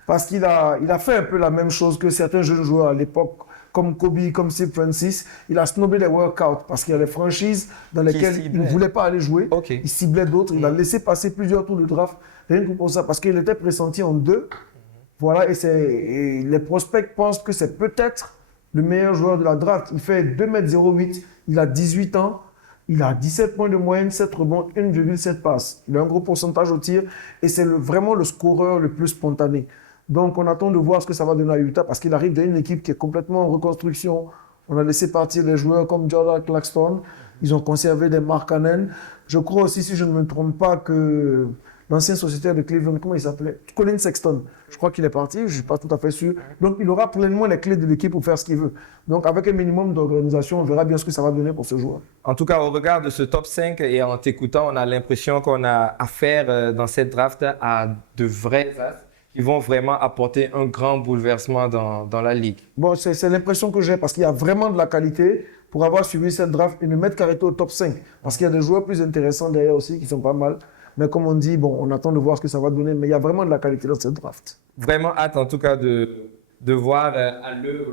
parce qu'il a fait un peu la même chose que certains jeunes joueurs à l'époque, comme Kobe, comme Steve Francis. Il a snobé les workouts parce qu'il y a des franchises dans lesquelles il ne voulait pas aller jouer. Okay. Il ciblait d'autres. Il a laissé passer plusieurs tours de draft rien que pour ça parce qu'il était pressenti en 2. Voilà, et les prospects pensent que c'est peut-être le meilleur joueur de la draft. Il fait 2m08, il a 18 ans, il a 17 points de moyenne, 7 rebonds, 1,7 passes. Il a un gros pourcentage au tir et c'est vraiment le scoreur le plus spontané. Donc on attend de voir ce que ça va donner à Utah parce qu'il arrive d'une équipe qui est complètement en reconstruction. On a laissé partir des joueurs comme Jordan Clarkson, ils ont conservé des Mark Cannon. Je crois aussi, si je ne me trompe pas, que l'ancien sociétaire de Cleveland, comment il s'appelait? Colin Sexton. Je crois qu'il est parti, je ne suis pas tout à fait sûr. Donc, il aura pleinement les clés de l'équipe pour faire ce qu'il veut. Donc, avec un minimum d'organisation, on verra bien ce que ça va donner pour ce joueur. En tout cas, au regard de ce top 5 et en t'écoutant, on a l'impression qu'on a affaire dans cette draft à de vrais as qui vont vraiment apporter un grand bouleversement dans la ligue. Bon, c'est l'impression que j'ai parce qu'il y a vraiment de la qualité pour avoir suivi cette draft et ne mettre qu'arrêter au top 5. Parce qu'il y a des joueurs plus intéressants derrière aussi qui sont pas mal. Mais comme on dit, bon, on attend de voir ce que ça va donner. Mais il y a vraiment de la qualité dans cette draft. Vraiment hâte, en tout cas, de voir à l'œuvre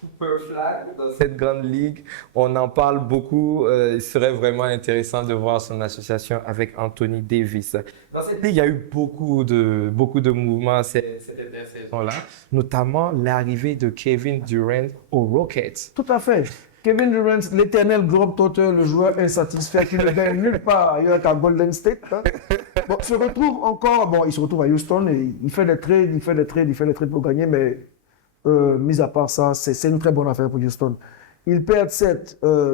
Cooper Flag dans cette grande ligue. On en parle beaucoup. Il serait vraiment intéressant de voir son association avec Anthony Davis. Dans cette ligue, il y a eu beaucoup de mouvements cette saison-là, notamment l'arrivée de Kevin Durant aux Rockets. Tout à fait. Kevin Durant, l'éternel globetrotter, le joueur insatisfait qui ne gagne nulle part ailleurs qu'à Golden State. Hein. Bon, il se retrouve à Houston et il fait des trades pour gagner, mais mis à part ça, c'est une très bonne affaire pour Houston. Ils perdent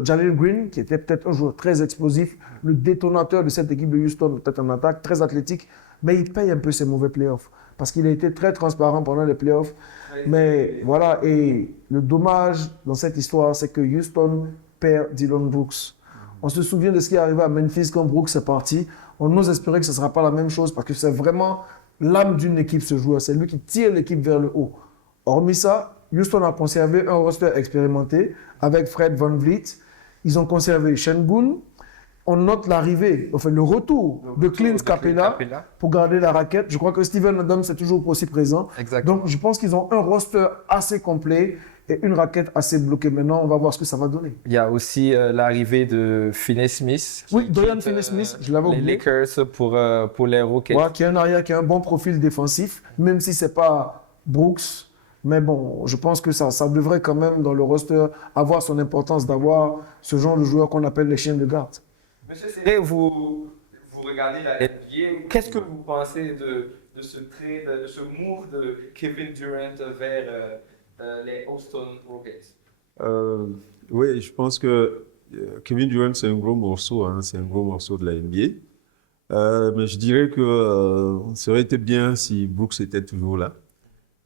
Jalen Green, qui était peut-être un joueur très explosif, le détonateur de cette équipe de Houston, peut-être en attaque, très athlétique, mais il paye un peu ses mauvais playoffs parce qu'il a été très transparent pendant les playoffs. Mais voilà, et le dommage dans cette histoire, c'est que Houston perd Dillon Brooks. On se souvient de ce qui est arrivé à Memphis quand Brooks est parti. On ose espérer que ce ne sera pas la même chose parce que c'est vraiment l'âme d'une équipe, ce joueur. C'est lui qui tire l'équipe vers le haut. Hormis ça, Houston a conservé un roster expérimenté avec Fred VanVleet. Ils ont conservé Şengün. On note l'arrivée, enfin le retour de Clint Capela pour garder la raquette. Je crois que Steven Adams est toujours aussi présent. Exactement. Donc je pense qu'ils ont un roster assez complet et une raquette assez bloquée. Maintenant, on va voir ce que ça va donner. Il y a aussi l'arrivée de Finney-Smith. Oui, Dorian Finney-Smith, je l'avais oublié. Les Lakers pour les Rockets. Ouais, qui est un arrière qui a un bon profil défensif, même si ce n'est pas Brooks. Mais bon, je pense que ça devrait quand même, dans le roster, avoir son importance d'avoir ce genre de joueur qu'on appelle les chiens de garde. Monsieur Serré, vous regardez la NBA. Qu'est-ce que vous pensez de ce trade, de ce move de Kevin Durant vers les Houston Rockets? Oui, je pense que Kevin Durant, c'est un gros morceau. Hein, c'est un gros morceau de la NBA. Mais je dirais que ça aurait été bien si Brooks était toujours là.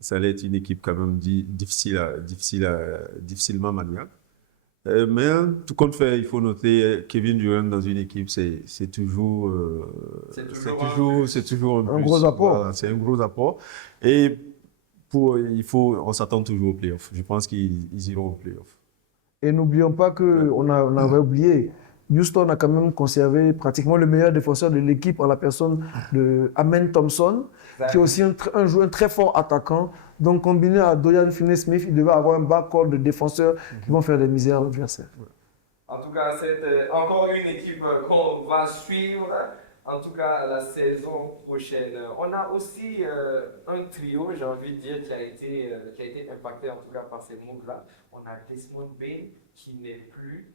Ça allait être une équipe quand même difficilement maniable. Mais tout compte fait, il faut noter Kevin Durant dans une équipe, c'est toujours un plus. gros apport. Voilà, c'est un gros apport. Et on s'attend toujours aux playoffs. Je pense qu'ils iront aux playoffs. Et n'oublions pas qu'on avait oublié, Houston a quand même conservé pratiquement le meilleur défenseur de l'équipe en la personne de Amen Thompson, qui est aussi un joueur très fort attaquant. Donc combiné à Dorian Finney-Smith, il devait avoir un backcourt de défenseurs qui vont faire des misères à l'adversaire. En tout cas, c'est encore une équipe qu'on va suivre, en tout cas la saison prochaine. On a aussi un trio, j'ai envie de dire, qui a été impacté en tout cas par ces moves-là. On a Desmond Bane qui n'est plus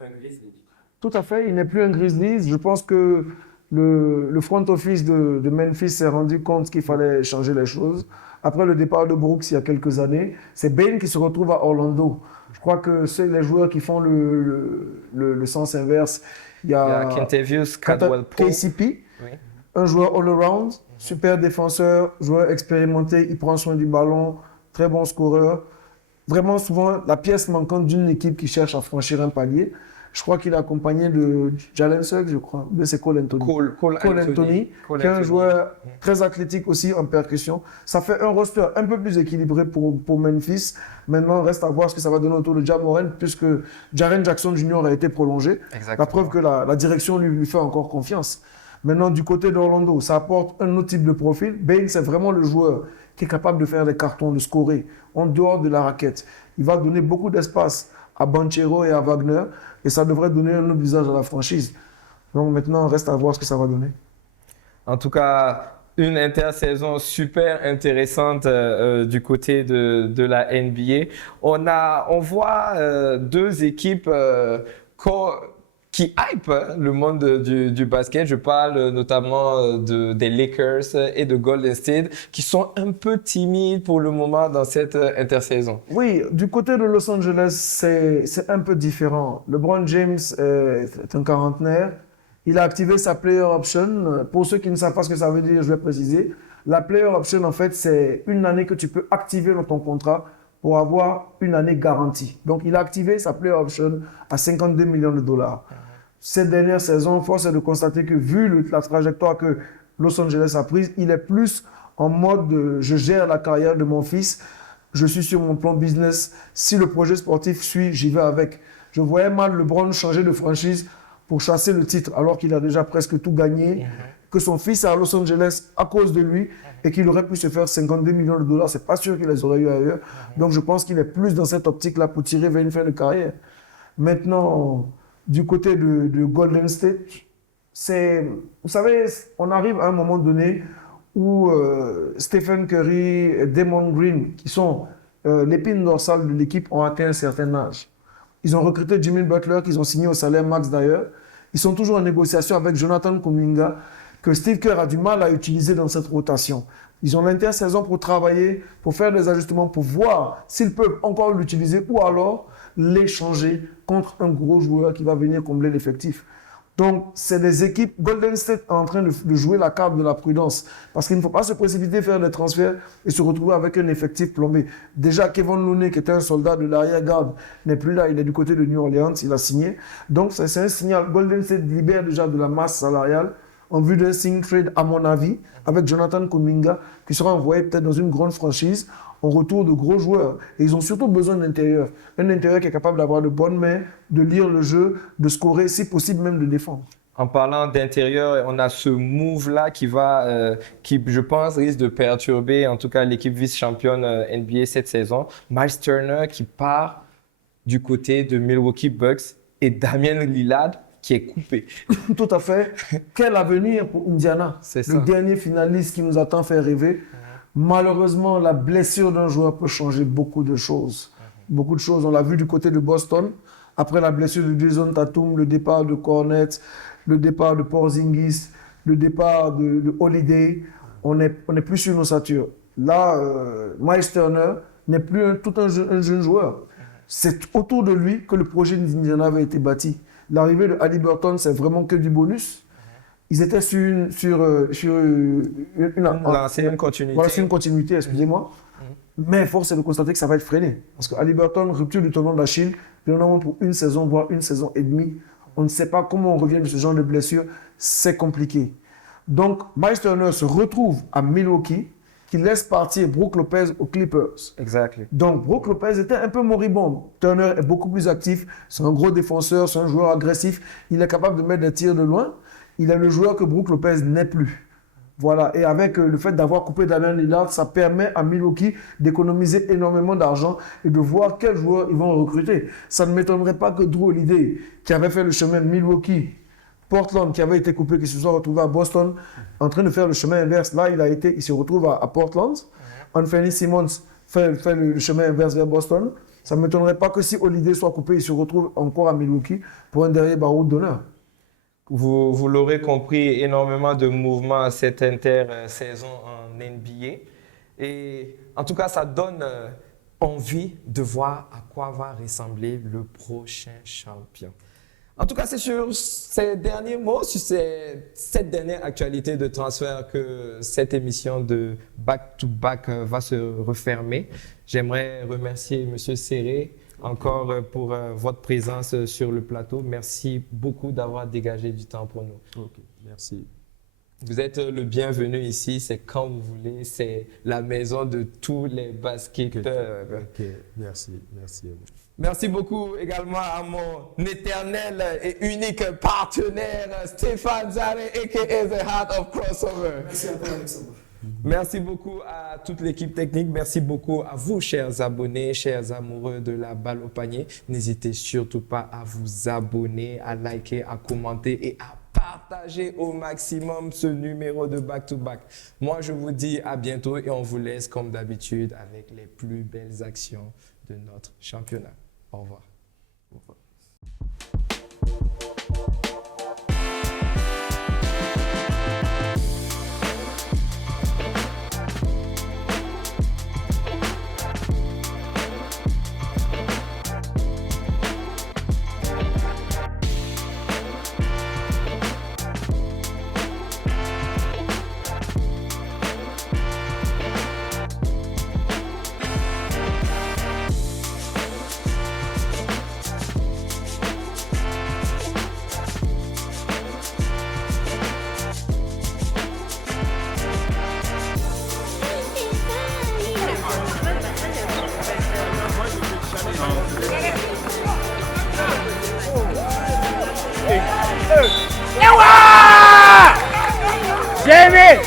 un Grizzly. Tout à fait, il n'est plus un Grizzlies. Je pense que le front office de Memphis s'est rendu compte qu'il fallait changer les choses. Après le départ de Brooks il y a quelques années, c'est Bane qui se retrouve à Orlando. Je crois que c'est les joueurs qui font le sens inverse. Il y a Kentavious Caldwell-Pope, KCP, oui. Un joueur all-around, super défenseur, joueur expérimenté, il prend soin du ballon, très bon scoreur. Vraiment souvent la pièce manquante d'une équipe qui cherche à franchir un palier. Je crois qu'il est accompagné de Jalen Suggs, je crois. C'est Cole Anthony. Cole Anthony, qui est un joueur très athlétique aussi en percussion. Ça fait un roster un peu plus équilibré pour Memphis. Maintenant, reste à voir ce que ça va donner autour de Ja Morant, puisque Jaren Jackson Jr. a été prolongé. Exactement. La preuve que la direction lui fait encore confiance. Maintenant, du côté d'Orlando, ça apporte un autre type de profil. Bane, c'est vraiment le joueur qui est capable de faire des cartons, de scorer en dehors de la raquette. Il va donner beaucoup d'espace à Banchero et à Wagner, et ça devrait donner un autre visage à la franchise. Donc maintenant, on reste à voir ce que ça va donner. En tout cas, une intersaison super intéressante du côté de la NBA. On voit deux équipes qui hype le monde du basket. Je parle notamment des Lakers et de Golden State qui sont un peu timides pour le moment dans cette intersaison. Oui, du côté de Los Angeles, c'est un peu différent. LeBron James est un quarantenaire. Il a activé sa player option. Pour ceux qui ne savent pas ce que ça veut dire, je vais préciser. La player option, en fait, c'est une année que tu peux activer dans ton contrat pour avoir une année garantie. Donc, il a activé sa player option à 52 millions de dollars. Cette dernière saison, force est de constater que vu la trajectoire que Los Angeles a prise, il est plus en mode je gère la carrière de mon fils, je suis sur mon plan business. Si le projet sportif suit, j'y vais avec. Je voyais mal LeBron changer de franchise pour chasser le titre alors qu'il a déjà presque tout gagné, que son fils est à Los Angeles à cause de lui et qu'il aurait pu se faire 52 millions de dollars. C'est pas sûr qu'il les aurait eu ailleurs. Donc je pense qu'il est plus dans cette optique-là pour tirer vers une fin de carrière. Maintenant, du côté de Golden State, vous savez, on arrive à un moment donné où Stephen Curry et Draymond Green, qui sont l'épine dorsale de l'équipe, ont atteint un certain âge. Ils ont recruté Jimmy Butler, qu'ils ont signé au salaire max d'ailleurs. Ils sont toujours en négociation avec Jonathan Kuminga, que Steve Kerr a du mal à utiliser dans cette rotation. Ils ont l'intersaison pour travailler, pour faire des ajustements, pour voir s'ils peuvent encore l'utiliser ou alors l'échanger contre un gros joueur qui va venir combler l'effectif. Donc, c'est des équipes. Golden State est en train de jouer la carte de la prudence. Parce qu'il ne faut pas se précipiter, faire des transferts et se retrouver avec un effectif plombé. Déjà, Kevin Looney, qui était un soldat de l'arrière-garde, n'est plus là. Il est du côté de New Orleans. Il a signé. Donc, c'est un signal. Golden State libère déjà de la masse salariale en vue d'un sign trade, à mon avis, avec Jonathan Kuminga, qui sera envoyé peut-être dans une grande franchise en retour de gros joueurs. Et ils ont surtout besoin d'intérieur. Un intérieur qui est capable d'avoir de bonnes mains, de lire le jeu, de scorer, si possible même de défendre. En parlant d'intérieur, on a ce move-là qui, je pense, risque de perturber en tout cas l'équipe vice-championne NBA cette saison. Miles Turner qui part du côté de Milwaukee Bucks et Damian Lillard qui est coupé. Tout à fait. Quel avenir pour Indiana? C'est ça. Le dernier finaliste qui nous a tant fait rêver. Malheureusement, la blessure d'un joueur peut changer beaucoup de choses. Beaucoup de choses. On l'a vu du côté de Boston. Après la blessure de Jason Tatum, le départ de Cornet, le départ de Porzingis, le départ de Holiday, on n'est plus sur nos satures. Là, Miles Turner n'est plus un jeune joueur. C'est autour de lui que le projet d'Indiana avait été bâti. L'arrivée de Haliburton, c'est vraiment que du bonus. ils étaient sur une continuité. Voilà, c'est une continuité, excusez-moi. Mais force est de constater que ça va être freiné. Parce qu'à Liberton, rupture du tendon d'Achille, normalement pour une saison, voire une saison et demie. On ne sait pas comment on revient de ce genre de blessure. C'est compliqué. Donc, Miles Turner se retrouve à Milwaukee, qui laisse partir Brook Lopez aux Clippers. Exactly. Donc, Brook Lopez était un peu moribond. Turner est beaucoup plus actif. C'est un gros défenseur, c'est un joueur agressif. Il est capable de mettre des tirs de loin. Il est le joueur que Brook Lopez n'est plus. Voilà, et avec le fait d'avoir coupé Damian Lillard, ça permet à Milwaukee d'économiser énormément d'argent et de voir quels joueurs ils vont recruter. Ça ne m'étonnerait pas que Drew Holiday, qui avait fait le chemin de Milwaukee, Portland, qui avait été coupé, qui se soit retrouvé à Boston, en train de faire le chemin inverse. Là, il se retrouve à Portland. Anthony Simmons fait le chemin inverse vers Boston. Ça ne m'étonnerait pas que si Holiday soit coupé, il se retrouve encore à Milwaukee pour un dernier barreau d'honneur. Vous l'aurez compris, énormément de mouvements à cette intersaison en NBA. Et en tout cas, ça donne envie de voir à quoi va ressembler le prochain champion. En tout cas, c'est sur ces derniers mots, sur cette dernière actualité de transfert que cette émission de Back to Back va se refermer. J'aimerais remercier M. Serré encore pour votre présence sur le plateau. Merci beaucoup d'avoir dégagé du temps pour nous. Ok, merci. Vous êtes le bienvenu ici, c'est quand vous voulez, c'est la maison de tous les basketteurs. Ok, merci à vous. Merci beaucoup également à mon éternel et unique partenaire Stéphane Zare, a.k.a. The Heart of Crossover. Merci à toi, Alexandre. Merci beaucoup à toute l'équipe technique. Merci beaucoup à vous, chers abonnés, chers amoureux de la balle au panier. N'hésitez surtout pas à vous abonner, à liker, à commenter et à partager au maximum ce numéro de Back to Back. Moi, je vous dis à bientôt et on vous laisse comme d'habitude avec les plus belles actions de notre championnat. Au revoir. Au revoir. Jamie!